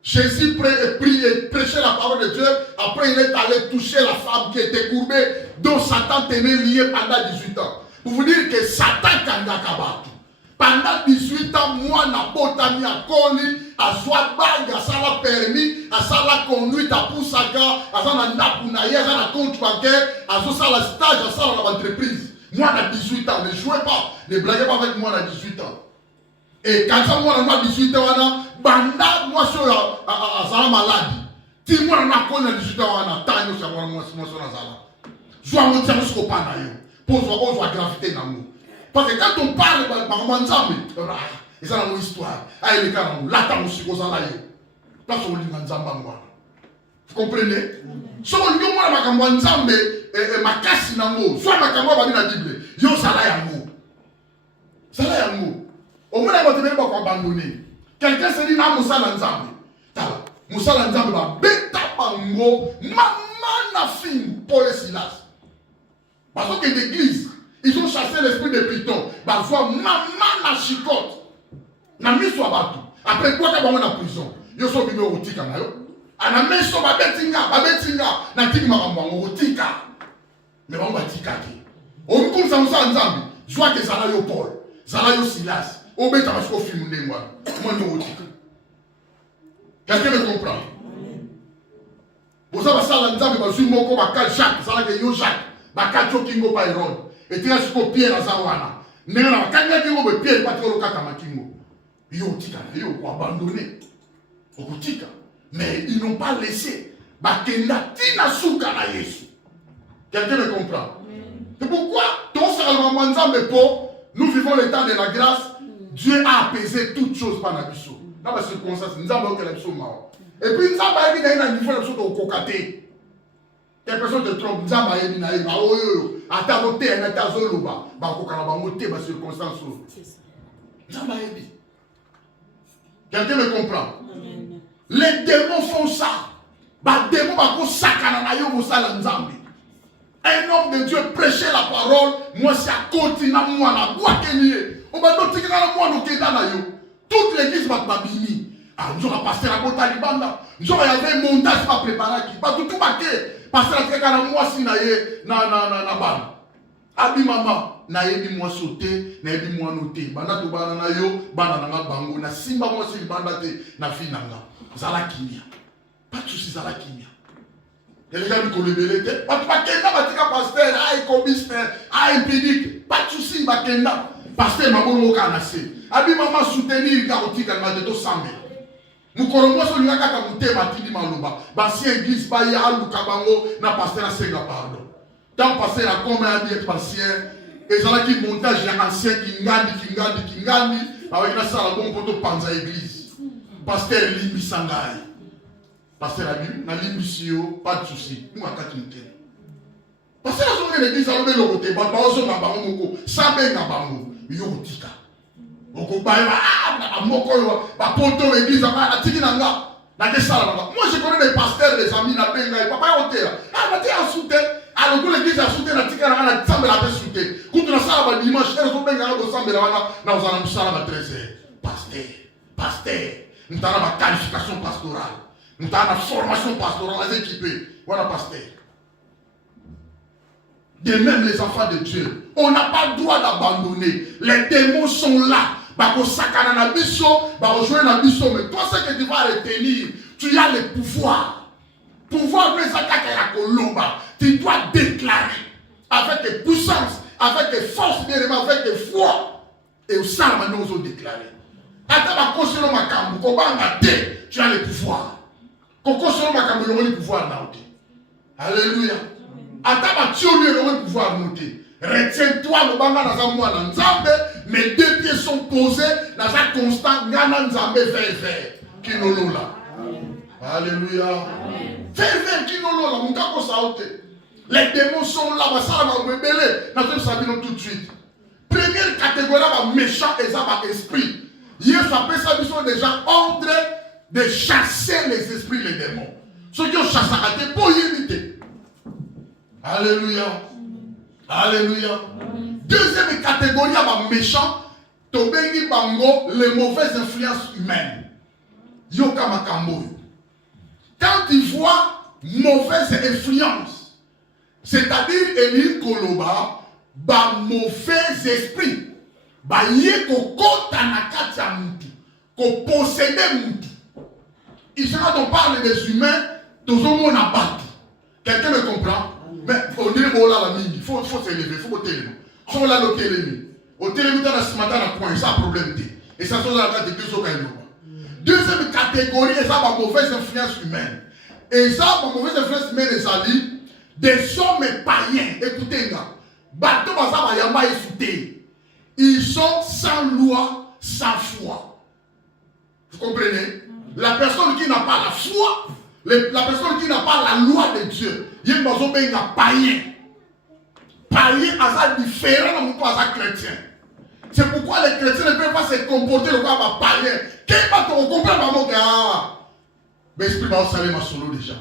Jésus prie et prêchait la parole de Dieu. Après il est allé toucher la femme qui était courbée, dont Satan tenait lié pendant 18 ans. Pour vous dire que Satan kanga kabatu. Pendant 18 ans, moi, n'a pas mis à Koli, à Swabag, à Sala permis, à Sala conduite, à Poussaka, à Sala Napunaye, à Sala compte bancaire, à Sala stage, à Sala entreprise. Moi, à 18 ans, ne jouez pas, ne blaguez pas avec moi à 18 ans. Et quand ça, moi, à 18 ans, Banda, moi, sur à Sala maladie. Si moi, à Koli, à 18 ans, à Taïno, c'est moi, sur la Sala. Soit mon tiens, je ne sais pas, pour voir gravité dans nous. Parce que quand on parle par Manzambe, ils ont une histoire. Ah, il est là, là, là, là, vous comprenez? Si on dit que Manzambe est ma casse dans l'eau, soit ma caméra va dire la Bible, yo, ça là, yango. Ça là, yango. Au moins, on va te abandonner. Quelqu'un se dit, non, Moussa Lanzambe. Moussa Lanzambe va bêta pango, maman na fin, Paul et Silas. Parce que l'église, ils ont chassé l'esprit de Python. Parfois, maman na chicote. Na mis soit battu. Après quoi, tu vas en prison. Yo so bibe otika na yo. Ana meso babetinga, na tiki makambo otika. Mais on va tika ki. On comme ça Moussa Nzambi. Joie que ça là yo Paul, ça là yo Silas. Obeta parce qu'on filme des moi. Moi no otika. Quelqu'un me comprend? Vous savez ça là Nzambi ba sur moko ba ka Jacques, ça là que yo Jacques. Ba ka chokingo pa Hérode. Et tu as ce qu'on pierre à Zawana. Néanmoins, quand il y a des pierres, pas trop le cas à Makingo. Ils ont abandonné. Mais ils n'ont pas laissé. Quelqu'un me comprend? C'est pourquoi, nous vivons le temps de la grâce. Dieu a apaisé toutes choses par la biso. Dans la circonstance, nous avons que la biso mort. Et puis, nous avons dit un niveau de choses au cocaté. Quelque personne te trompe, nous avons dit à ta beauté, à ta zone, à circonstance. Quelqu'un me comprend? Les démons font ça. Les démons font ça. Un homme de Dieu prêchait la parole, moi c'est à côté, moi la boîte on va donc tirer la moi toute l'église va babini. Ah, nous aurons passé la côte à Libanda. Nous aurons un montage qui va préparer qui va tout marquer. Passer la tête à moi si na ban. Abi maman, na yebi moi sauter, na yebi moi noter. Banda to bana na yo, bana na bango na simba moi si banda te na fi nanga. Zala kimia. Pas de soucis zala kimia. Et les gars du colébélé, pas de kenda batika pasteur, ay comiste, ay impédique. Pas de soucis ba kenda. Pasteur m'a bon kanase. Abi maman soutenir karotika na de to sambe. Mukoromo so liaka ka mutema tindi maloba. Ba si église ba ya aluka bango na pasteur a senga pardon. Tant passer la comme un bien patient et ça là qui montage ya ancien kingandi avec la salle bon poto panza église. Pasteur limbi sangai. Pasteur abi na limbi sio pas de souci. Nous akati mutema. Pasteur so ngene l'église alobe lokote ba ozo na bango moko sabe na bango yo tika. Oko ba moko ba poto l'église ba atiki nanga. Moi je connais des pasteurs, des amis, na benga, papa yote. Ah, na tia soute. Alors que l'église a soute na tika na tsambe la soute. Quand on a ça ba dimanche, elle so benga na tsambe la na ozana musala na 13h. Pasteur. Nous avons ma qualification pastorale. Nous avons ma formation pastorale les équipés. Voilà pasteur. De même les enfants de Dieu, on n'a pas le droit d'abandonner. Les démons sont là. Bakosakana na biso, bakojouer na biso, mais toi ce que tu vas retenir, tu as le pouvoir. Pouvoir de s'attaquer à la colomba. Tu dois déclarer avec puissance, avec force, avec foi. Et au sein, nous avons déclaré. Tu as le pouvoir. Tu as le pouvoir. Alléluia. Tu as le pouvoir. Retiens-toi le banga dans un mois dans Nzambe, mes deux pieds sont posés dans un constant Gana Nzambe vers Kinolola. Alléluia. Vers Kinolola, mon gars, ça les démons sont là, ça va me mêler. Nous savons tout de suite. Première catégorie, méchant et ça va esprit. Hier, ça peut s'habiller déjà ordre de chasser les esprits, les démons. Ceux qui ont chassé à des pour y éviter. Alléluia. Alléluia. Deuxième catégorie, méchant, Tobengi Bango, les mauvaises influences humaines. Yoka Makambo. Quand tu vois mauvaise influence, c'est-à-dire Elie Koloba, mauvais esprit, yeko kota na kati ya mutu, ko posséder mutu. Ici, quand on parle des humains, tous on a battu. Quelqu'un me comprend? Mais on dit que la mine, il faut s'élever, il faut télémer. Si on a le télémi, au télémi, dans ce matin, on a point, ça problème. Et ça, c'est la carte de deux autres. Deuxième catégorie, et ça, ma mauvaise influence humaine. Et ça, ma mauvaise influence humaine, les alliés, des hommes païens, écoutez, là, bateau, ça va yamba et ils sont sans loi, sans foi. Vous comprenez? La personne qui n'a pas la foi, la personne qui n'a pas la loi de Dieu, il y a un païen. Païen est différent de un chrétien. C'est pourquoi les chrétiens ne peuvent pas se comporter comme un païen. Quel va te comprendre mon gars? Mais l'esprit va saler ma solo déjà.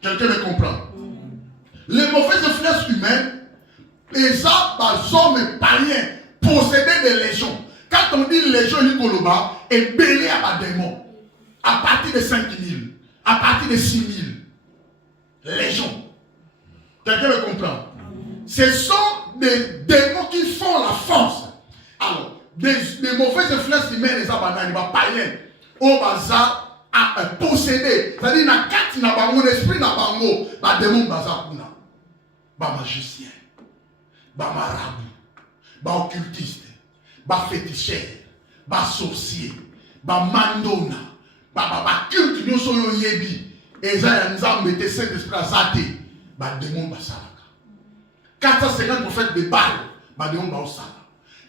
Quelqu'un me comprend? Les mauvaises influences humaines, et ça, les hommes païens possédaient des légions. Quand on dit légion, il y a et belé à des démons. À partir de 5 000, à partir de 6 000 légions. Quelqu'un me comprend? Ce sont des démons qui font la force. Alors, des mauvaises influences humaines, les abandonnés, les païens, au bazar, à posséder. C'est-à-dire, na kati na bango, l'esprit na bango, ba démon bazar kuna. Ba magicien, ba marabout, ba occultiste, ba féticheur, ba sorcier, ba mandona, ba culte nyoso yo yebi. Eza ya nzambe te Saint-Esprit azate, ba démon basalaka. 450 prophètes de Baal, ba démon ba osala.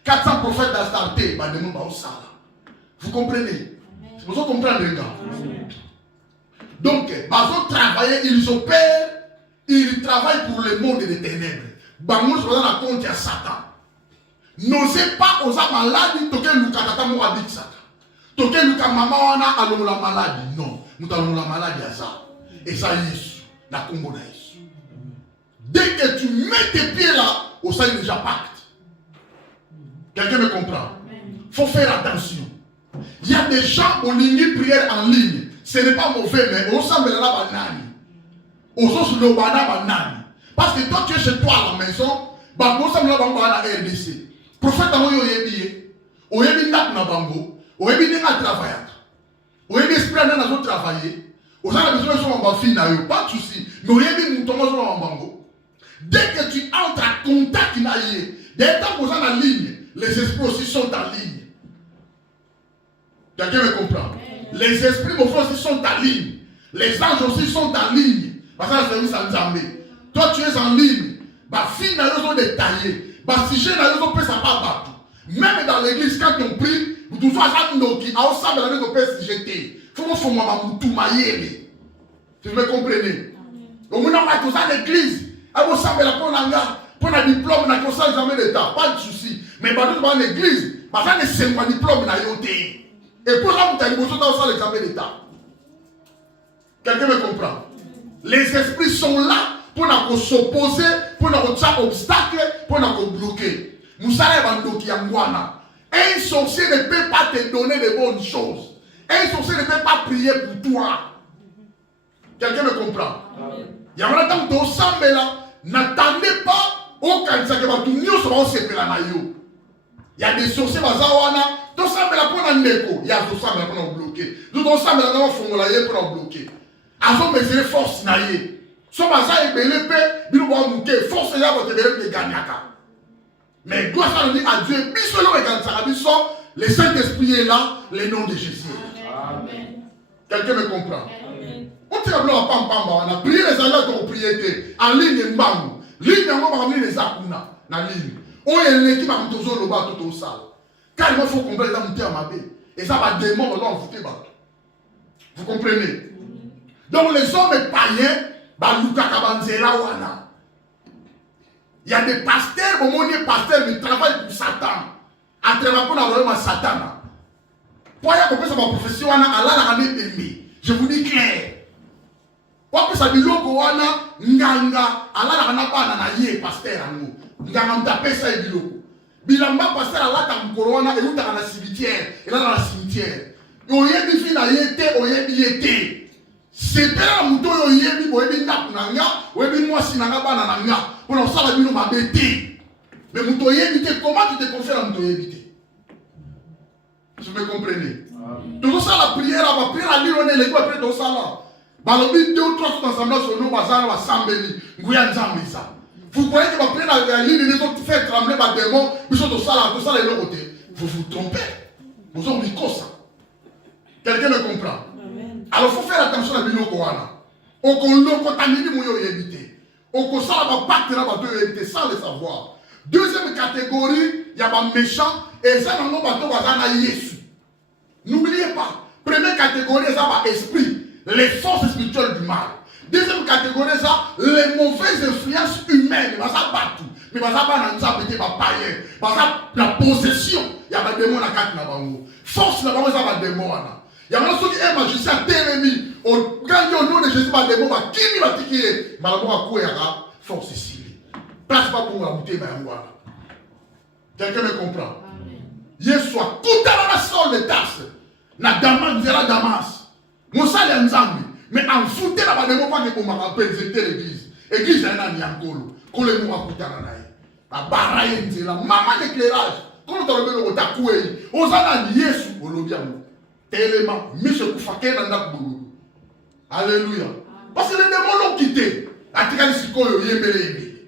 400 prophètes d'Astarté, ba démon ba osala. Vous comprenez? C'est pour ça qu'on comprend les gars. Donc, ils travaillent, ils opèrent, ils travaillent pour le monde des ténèbres. Bango sur la compte à Satan. N'osez pas aux malades, toquer Lukatata Moabit Satan. Toquer Luka maman on a allons la maladie. Non, nous allons la maladie à ça. Et ça, Yesu, la combo na Yesu. que tu mets tes pieds là, au sein déjà pacte. Quelqu'un me comprend? Il faut faire attention. Il y a des gens au ligne prière en ligne. Ce n'est pas mauvais, mais on s'en met là banani. On s'en met là banani. Parce que toi tu es chez toi à la maison, on s'en met là banani à RDC. Prophète a yoyebi, oyebi nak na bango, oyebi n'a travaillé. Oyebi esprit n'a pas travaillé. On a besoin de son fille na yo, pas de souci. Mais oyebi mouton sur bango. Dès que tu entres à contact na yé, dès que tu es en ligne, les esprits aussi sont en ligne. Quelqu'un me comprend? Les esprits aussi sont en ligne. Les anges aussi sont en ligne. Parce que la service en Zambé. Toi tu es en ligne. Ma fille n'a pas détaillé. Ma sujet n'a pas ça pas partout. Même dans l'église, quand on prie, vous tous qui a aussi la même de jeter. Il faut que vous fassiez vous me comprenez? Au moment où vous êtes à l'église, vous savez la pour un diplôme, vous n'avez jamais d'état. Pas de souci. Mais vous êtes dans l'église, vous avez un diplôme. Et pour ça, vous avez besoin d'avoir l'examen d'état. Quelqu'un me comprend? Les esprits sont là pour nous s'opposer, pour nous faire obstacle, pour nous bloquer. Nous allons bloquer un sorcier ne peut pas te donner de bonnes choses. Un sorcier ne peut pas prier pour toi. Quelqu'un me comprend? Il y a un temps où tu n'attendez pas au cancer que tu il y a des sorciers qui sont pour un écho. Il y a des sorciers qui sont bloqués. Nous sommes pour nous bloquer. Avant de mesurer force, si vous avez force, vous avez gagné. Mais gloire à Dieu, le Saint-Esprit est là, le nom de Jésus. Amen. Quelqu'un me comprend? On tire blanc à on a prié les alliés de propriété en ligne et mbangou. Ligne on va ramener les akuna na ligne. On est l'équipe qui va me tourner le bas tout au sale. Car il faut comprendre les monter à ma baie. Et ça va démon dans l'enfouté bas. Vous comprenez? Donc les hommes païens, il y a des pasteurs, au moins des pasteurs qui travaillent pour Satan. À travers pour la Satan. Pour y avoir ma profession, je vous dis clair. Pour que ça dit loko wana nganga ala na pas na yé pasteur ango. Nganga mtape ça et biloko. Bilamba pasteur ala ta corona et uta na cimetière, et là dans la cimetière. Oyebi fi na yete, oyebi yete. C'est là muto oyebi oyebi nanga, oyebi moi sinanga bana nanga. Pour ça la bino ma bêté. Mais muto oyebi te comment tu te confies à muto oyebi te? Vous me comprenez? Tout ça la prière, la prière à lire on est les quoi après tout ça là. Balobi 2 ou 3 sont ensemble sur nous, bazar va sambeli, nguya nzambisa. Vous croyez que va prendre la ligne les autres faire trembler par démon, puis tout ça les l'autre côté. Vous vous trompez. Vous avez dit ça. Quelqu'un me comprend? Alors il faut faire attention à Bino Koana. On contamine mouyo éviter. On consomme la pacte là bateau éviter sans le savoir. Deuxième catégorie, il y a des méchants et ça dans nos bateaux bazana Yesu. N'oubliez pas, première catégorie ça va esprit. Les forces spirituelles du mal. Deuxième catégorie, ça, les mauvaises influences humaines. Mais ça partout. Mais ça va dans ça peut-être pas païen. La possession, il y a des démons à quatre nabango. Force là ça va des démons là. Il y a un qui est magicien télémi. Au nom de Jésus, des démons qui mi va tiquer. Malabo à quoi force ici. Place pas pour la bouteille là. Quelqu'un me comprend? Hier soir, tout à la sol de tasse. Na Damas, la Damas. Moussa est ensemble, mais en fouté la bande pas que pour m'appeler l'église. L'église est un yankolo. Qu'on les mots à couper la baraille la maman d'éclairage. Comment tu as le takoué? Aux années Yesu au lobiamo. Tellement, Michel Koufake dans la boulot. Alléluia. Parce que les démons l'ont quitté. La trahison yémé.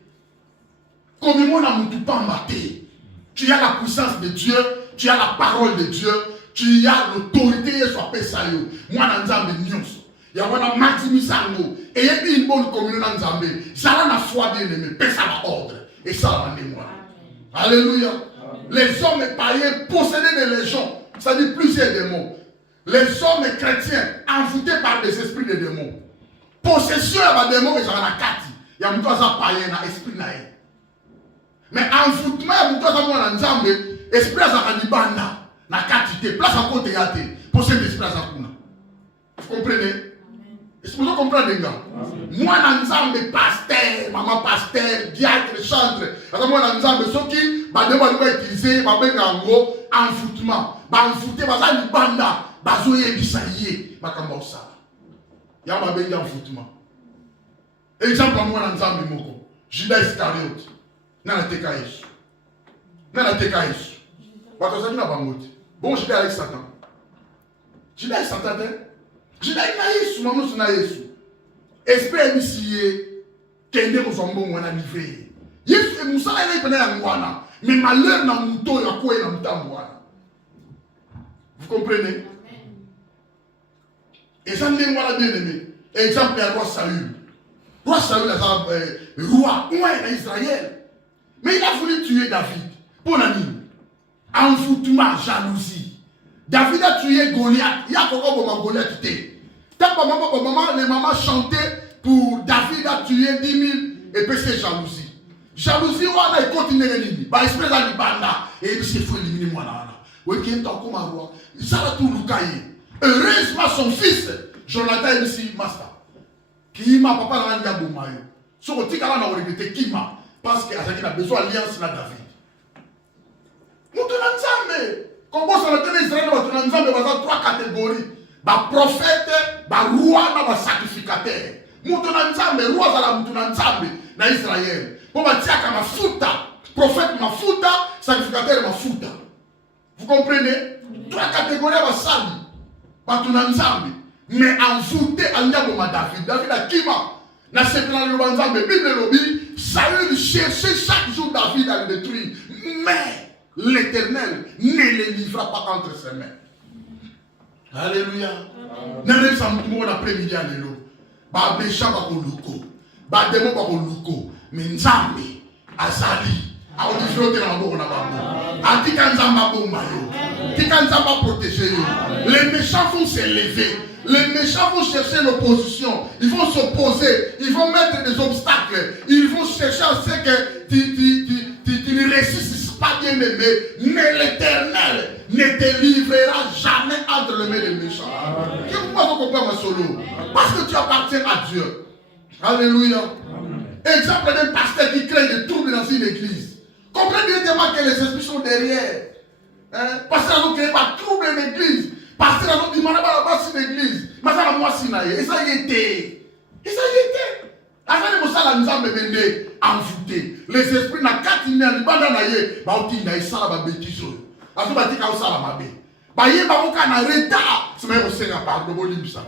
Comme moi n'a moutou pas maté. Tu as la puissance de Dieu, tu as la parole de Dieu. Tu as l'autorité sur Pesayo. Moi, dans Zambé, nyonso. Il y a un maximisango. Et il y a une bonne communion dans Zambé. Ça a la foi bien aimée. Pesa la ordre. Et ça va moi. Alléluia. Les hommes païens possédés de légions. Ça dit plusieurs démons. Les hommes chrétiens envoûtés par des esprits de démons. Possession à des démons et ça va la kati. Il y a un païen dans l'esprit. Mais envoûtement, il y a un Zambé. Esprit à Zakanibanda. Na quantité, place à côté yate, pour cet esprit à Zakuna. Vous comprenez? Est-ce que vous comprenez, les gars? Moi, dans le pasteur, maman pasteur, diacre, chantre. Moi, dans le ceux qui vont utiliser envoûtement. Envoûter, ça nous banda. Bazoye bisaye. Makambosa. Il y a un envoûtement. Exemple, moi, dans le moko. Judas Iscariote. Dans la TKS. Dans la TKS. Bon, j'étais avec Satan. Judas Satan. Judas Yesu, maman suna Yesu. Espère mission kende ko sombo mwana livré. Yesu e musala ile pena ya ngwana. Mais malheur na muto ya ko na mutambwana. Vous comprenez? Et ça me voilà bien aimé. Exemple le roi Saül. Roi Saül est roi d'Israël. Mais il a voulu tuer David. Pour l'ami. Envoûtement, jalousie. David a tué Goliath. Il y a encore Goliath. Maman, les mamans chantaient pour David a tué 10 000 et puis c'est jalousie. Jalousie, on a continué à l'éliminer. Bah, espèce de banda. Et puis c'est fou éliminer moi là. Oui, qui est encore ma roi. Ça va tout loukaye. Heureusement, son fils, Jonathan ici, master. Qui m'a papa dans la Boumayo. Sur le tika là, on a regretté qui m'a. Parce qu'il a besoin d'alliance là, David. Nous tenons ensemble. Comment ça va tenir Israël, nous tenons ensemble dans 3 catégories. Ba prophète, ba roi, ba sacrificateur. Mutu na nzambe, roi za la mutu na nzambe na Israël. Pour batiaka mafuta, prophète mafuta, sacrificateur mafuta. Vous comprenez? 3 catégories ba sali. Ba tu na nzambe. Mais envoûté à l'yabo David. David a kima. Na seplan le nzambe, Bible lobi, Saül cherchait chaque jour David à le détruire. Mais l'Éternel ne le livra pas entre ses mains. Alléluia. N'allez pas me l'après-midi à l'élo. Ba méchant ba koluko. Ba démon ba koluko. Mais nzambe azali. A on dit flotter dans bon na bango. A dit quand nzamba bomba yo. Dit quand nzamba protéger yo. Les méchants vont s'élever. Les méchants vont chercher l'opposition. Ils vont s'opposer. Ils vont mettre des obstacles. Ils vont chercher à ce que tu ne réussisses pas bien aimé. Mais l'Éternel ne te livrera jamais entre les mains des méchants. Pourquoi vous comprenez ma solo? Parce que tu appartiens à Dieu. Alléluia. Exemple d'un pasteur qui crée des troubles dans une église. Comprenez directement que les esprits sont derrière. Pasteur nous crée pas trouble dans l'église. Pasteur nous dit on pas dans l'église. Mais ça va moi sinaye. Et ça y était. Et ça y était. Avant de ça, nous avons besoin envoûter. Les esprits n'ont qu'à tenir les bandes naïe. Bah on dit naïe ça la bêtise. Azo ba tika ça la mabe. Ba yé ba ko kana retard. C'est même au Seigneur pardon bolim ça.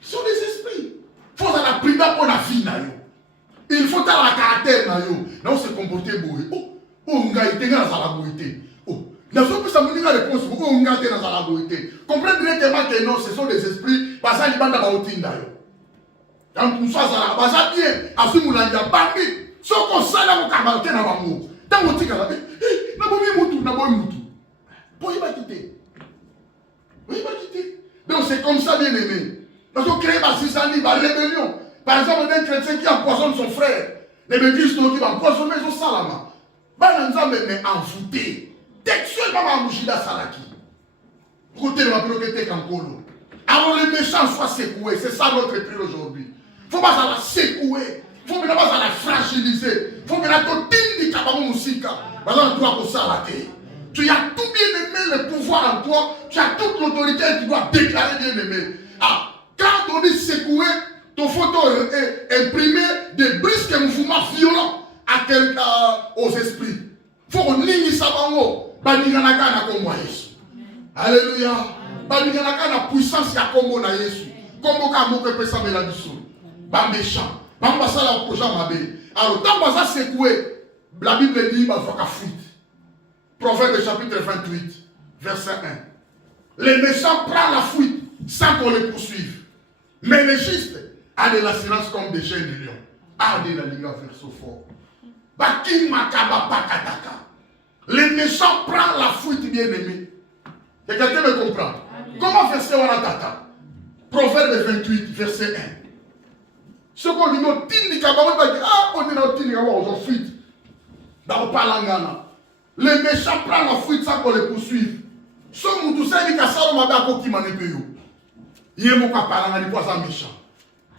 Ce sont des esprits. Faut ça la prière pour la vie na yo. Il faut avoir la caractère na yo. Non se comporter boy. Oh nga ite nga za la boité. Oh. N'a pas pu s'amener la réponse pour nga te na za la boité. Comprenez directement que non, ce sont des esprits parce que libanda ba otinda yo. Quand tout ça ça ba ça bien, asu mulanja bambi. So ko sala ko kamate na ba mo. Tant otika la. Il va quitter. Il va quitter. Donc c'est comme ça, bien aimé. Nous avons créé la rébellion. Par exemple, un chrétien qui empoisonne son frère. Les médecins qui vont empoisonner son salama. Nous avons envoûté. Textuellement, Mouchida Salaki. Côté de la propriété Kankolo. Alors les méchants soient secoués. C'est ça notre prix aujourd'hui. Il ne faut pas la secouer. Il ne faut pas la fragiliser. Il faut que la totine du Kabamou Moussika. Tu as tout bien aimé, le pouvoir en toi. Tu as toute l'autorité et tu dois déclarer bien aimé. Ah, quand on dit secouer, ton photo est imprimé des brusques mouvements violents aux esprits. Il faut qu'on ligne ça. Alléluia. La puissance y a comme na Yesu. Comme ka mo peut ça la biso. Ba méchant. Ba ça la projet mabé. Alors tant ça secouer, la Bible dit ba faut ka fuite. Proverbe chapitre 28, verset 1. Les méchants prennent la fuite sans qu'on les poursuive. Mais les justes ont de l'assurance comme des chaînes de lion. Ah, de la ligne verset fort. Bakim makaba pakataka. Les méchants prennent la fuite, bien aimé. Et quelqu'un me comprend? Comment faire ça, Waratata? Proverbe 28, verset 1. Ce qu'on dit, on dit, on dit, on fuite. Dans le palangana. Les méchants prennent la fuite sans qu'on les poursuive. Ce que nous savons, c'est que ça, on va qui manipule. Il y a beaucoup à parler, il y a méchant.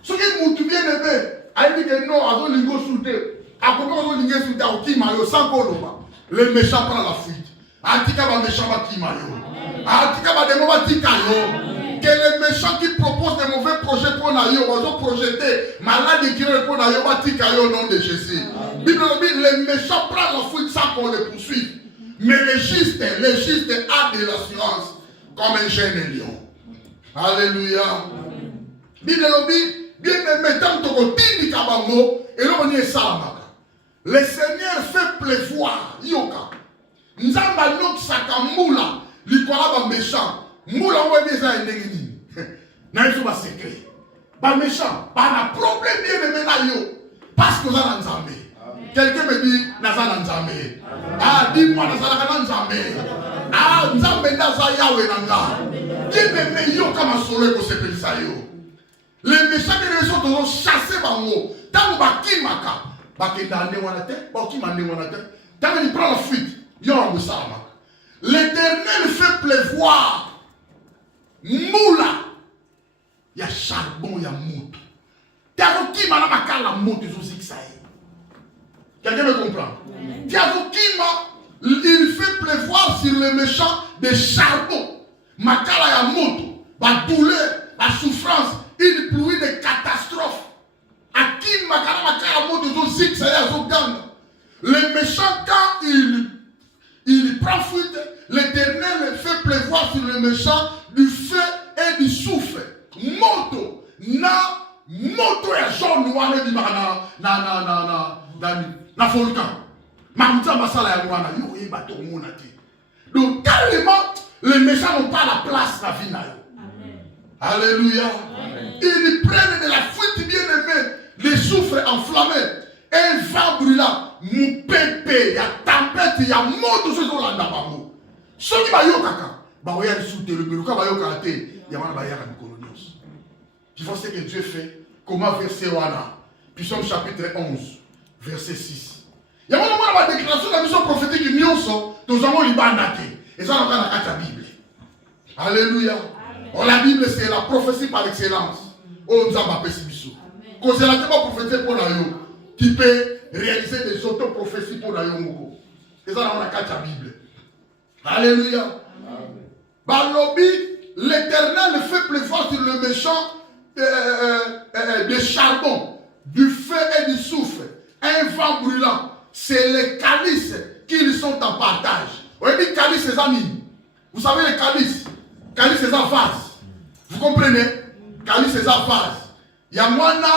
Ce qui est bien aimé, il dit que non, à son lingo souté, à comment on lingo souté, au qui maillot, sans coloma. Le méchant prend la fuite. Antika va méchant va qui maillot. Antika va des mauvais tikayo. Que les méchants qui proposent des mauvais projets pour Nayo, vont projeter malade qui répond à Yoba tikayo au nom de Jésus. Bible dit, les méchants prennent la fuite sans qu'on les poursuive. Mais les justes a de l'assurance comme un jeune lion. Alléluia. Bible dit, bien aimé, tant que tu dis kabango, et l'on y est salamaka. Le Seigneur fait pleuvoir, yoka. Nzamba nok sakamula, likola ba méchant. Moula ou bien ça est négligé. N'a pas secret. Ba méchant, ba na problème bien aimé na yo. Parce que vous avez Nzambe. Quelqu'un me dit, Nazana Nzambe. Ah, dis-moi, Nazana Nzambe. Ah, Nzambe Naza Yahweh Nanga. Bien aimé yo comme un soleil pour se payer ça yo. Les méchants qui sont toujours chassés par moi. Tant que Bakimaka, Bakindane Wanate, Bakimane Wanate, tant qu'il prend la fuite, il y a un salama. L'Éternel fait pleuvoir. Moula. Il y a charbon, il y a moto. T'as qui m'a la la moto, ils ont zigzag. Quelqu'un me comprend? T'as qui m'a, il fait pleuvoir sur les méchants des charbons. Makala ya moto, la douleur, la souffrance. Une pluie de catastrophes. À qui makara moto zo zigzag zo gang. Le méchant quand il prend fuite, l'Éternel fait pleuvoir sur le méchant du feu et du souffle. Moto ya jaune wana di na volcan. Mamza masala ya wana yo e bato mona te. Donc carrément les méchants n'ont pas la place dans la vie na yo. Alléluia. Ils prennent de la fuite bien aimée, les souffles enflammés, un vent brûlant, mon pépé, il y a tempête, il y a mort, tout ce qui est là dans ce qui va y kaka, bah oui, il y a le bureau, quand il y a il y a un colonios. Il faut ce que Dieu fait, comment verset wana, Psaume chapitre 11, verset 6. Il y a un moment où la déclaration de la mission prophétique du Nyonso, nous avons l'Ibanate, et ça on a dans la Bible. Alléluia. Oh, la Bible, c'est la prophétie par excellence. Oh, nous avons pessimisé. Quand c'est la prophétie pour nous, qui peut réaliser des auto-prophéties pour nous. Et ça, on a la Bible. Alléluia. Balobi, l'Éternel fait pleuvoir sur le méchant de charbon, du feu et du souffle, un vent brûlant. C'est les calices qui sont en partage. Vous voyez, calices, ses amis. Vous savez les calices. Calice c'est un vase. Vous comprenez? Calice c'est un vase. Il y a moana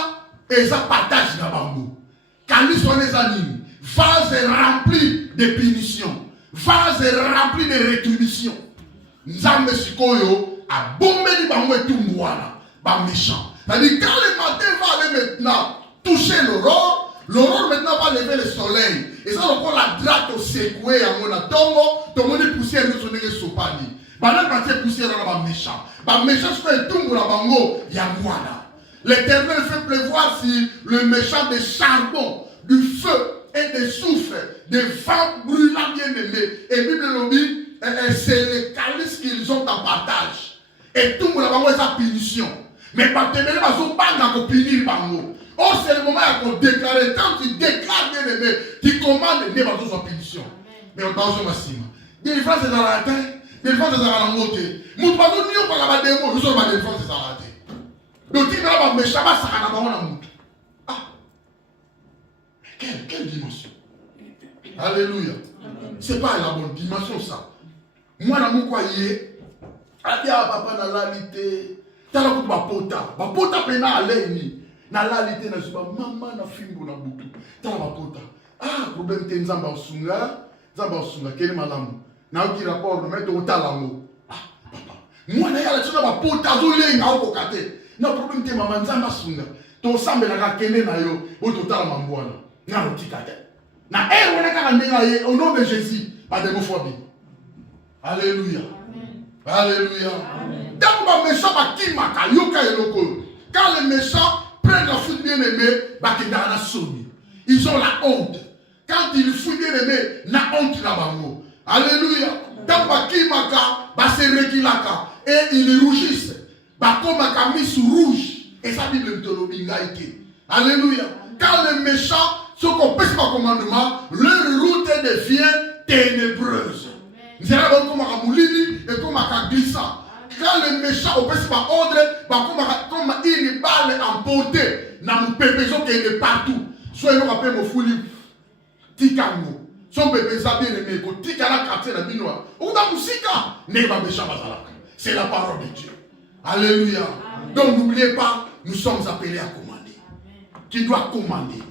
et ça partage dans bambou. Calice sont les animes. Vase est rempli de punitions. Vase est rempli de rétributions. Nzambe sikoyo a bombé du bambou et tout mouana. Bah méchant. C'est-à-dire quand le matin va aller maintenant toucher l'aurore maintenant va lever le soleil. Et ça on prend la drape au secoué à mon atongo. Tout le monde poussière nous sonner les sopani. L'Éternel fait pleuvoir sur le méchant des charbons, du feu et des souffles, des vents brûlants bien aimés. Et Bible nous dit, c'est les calices qu'ils ont en partage. Et tout le monde a sa punition. Mais pas te mêler, pas de punir bango. Or, c'est le moment où on déclare. Quand tu déclares bien aimé, tu commandes les pas sa punition. Mais on parle de Massima. Délivrance est dans la terre. Défense des aramotés. Nous ne pouvons pas faire des mots. Nous sommes pas défense des aramotés. Donc, il y a des méchants qui sont ah! Quelle dimension? Alléluia. Ce n'est pas la bonne dimension, ça. Moi, dans mon foyer, je dis à papa dans la lalité, tu as la pota. Ma pota peut aller. Dans la lalité, je dis maman, na fingo na boutou. Tu as la pota. Ah, problème, tu es Nzamba Osunga. Nzamba Osunga, quel est malamu? Na qui rapport de mettre au talamo. Ah, papa. Moi, na yala tuna ba pota zo lenga au kokate. Na problème te mama Nzamba Sunga. To sambe na kene na yo, o to talama mbwana. Na rotikate. Na wona ka ndenga ye au nom de Jésus, pas de homophobie. Alléluia. Amen. Alléluia. Donc ba méchant ba kimaka yoka eloko. Quand les méchants prennent la foule bien aimée, ba kedana soni. Ils ont la honte. Quand ils fouillent bien aimé, na honte la bango. Alléluia. Et ils rougissent. comme un camis rouge. Et ça, Bible de Alléluia. Quand les méchants, ceux qu'on pèse par commandement, leur route devient ténébreuse. Nous allons comme un moulini et comme un glissant. Quand les méchants obéissent par ordre, comme une balle emportée, dans mon pépé qui est partout. Soit nous rappelons mon fouli, tikango. Son bébé ça bien aimé, ko tikala quartier la binois. Ou dans musika, ne va méchant bazalaka. C'est la parole de Dieu. Alléluia. Donc n'oubliez pas, nous sommes appelés à commander. Qui doit commander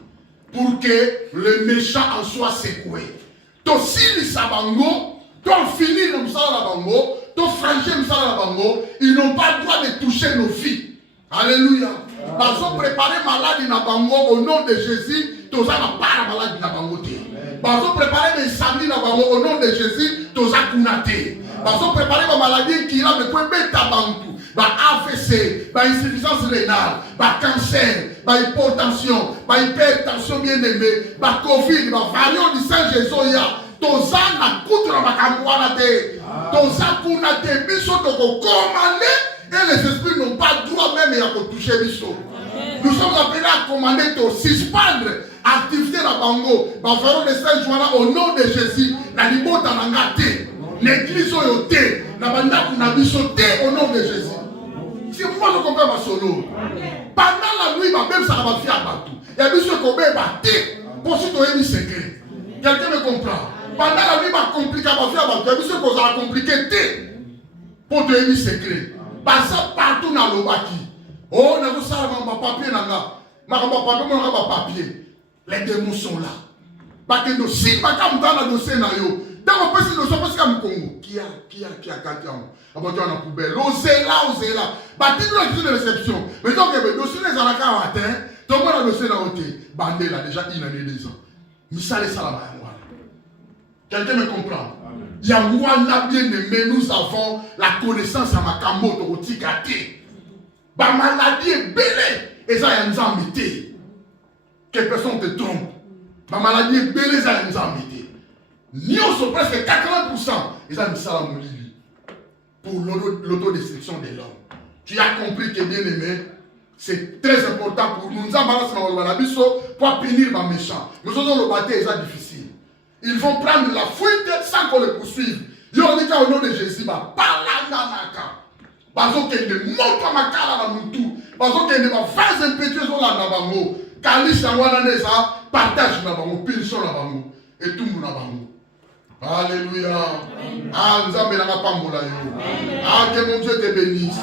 pour que le méchant en soit secoué. To sili sabango, to finir le musala bango. Ils n'ont pas le droit de toucher nos vies. Alléluia. Ils ont préparé maladie na bango au nom de Jésus. Tous n'a pas la maladie na bango. Ils ont préparé des samedis na bango au nom de Jésus. Tous a kunate. Ils ont préparé ma maladie qui a le point bêta bantou. AVC, insuffisance rénale, cancer, hypotension, hypertension bien aimé, Covid, variant du Saint-Jésus. Toza na kutra makamwana te. Toza kuna te biso toko commander et les esprits n'ont pas le droit même à toucher biso. Nous sommes appelés à commander, to suspendre activité na bango. Bavaro de Saint-Joana au nom de Jésus. Na libota na ngate. L'église oyote. Na banda kuna biso te au nom de Jésus. Si moi je comprends ma solo. Pendant la nuit, ma même ça va faire battu. Et biso ko be batte. Pour si to yemi secret. Quelqu'un me comprend? Pendant la nuit, ma compliqué, ma fille, ma fille, qu'on a compliqué, pour te dire secret. Parce que partout dans le baki. Oh, on a vu ça, ma papier, ma papier. Les démons sont là. Parce que nous, si ma cam dans le dossier, dans le pays, nous sommes pas comme Congo. Qui a gâté en avant dans la poubelle. Osez là. Bah, tu dois dire de réception. Mais donc, le dossier des alacas à terre, tout le monde a le dossier dans le thé. Bandé là, déjà, il a des ans. Mais ça, les salama. Quelqu'un me comprend? Yangwana bien aimé, nous avons la connaissance à Makambo de Rotikate. Ma maladie est belle. Et ça, il y a un embêté. Quelle personne te trompe? Ma maladie est belle, et ça, il y a un embêté. Nous sommes presque 80%. Et ça, c'est ça pour l'autodestruction de l'homme. Tu as compris que bien aimé, c'est très important pour nous. Nous avons pour punir les méchants. Nous avons le bâtir, c'est difficile. Ils vont prendre la fuite sans qu'on les poursuive. Ils ont dit au nom de Jésus, parce qu'ils ne montrent pas ma cara dans mon tout. Parce qu'ils ne vont pas faire impétueux sur la nabango. Kalish na wana neza, partage na bango, pile sur la bango. Et tout le monde na bango. Alléluia. Ah, nous avons bien la pambola. Ah, que mon Dieu te bénisse.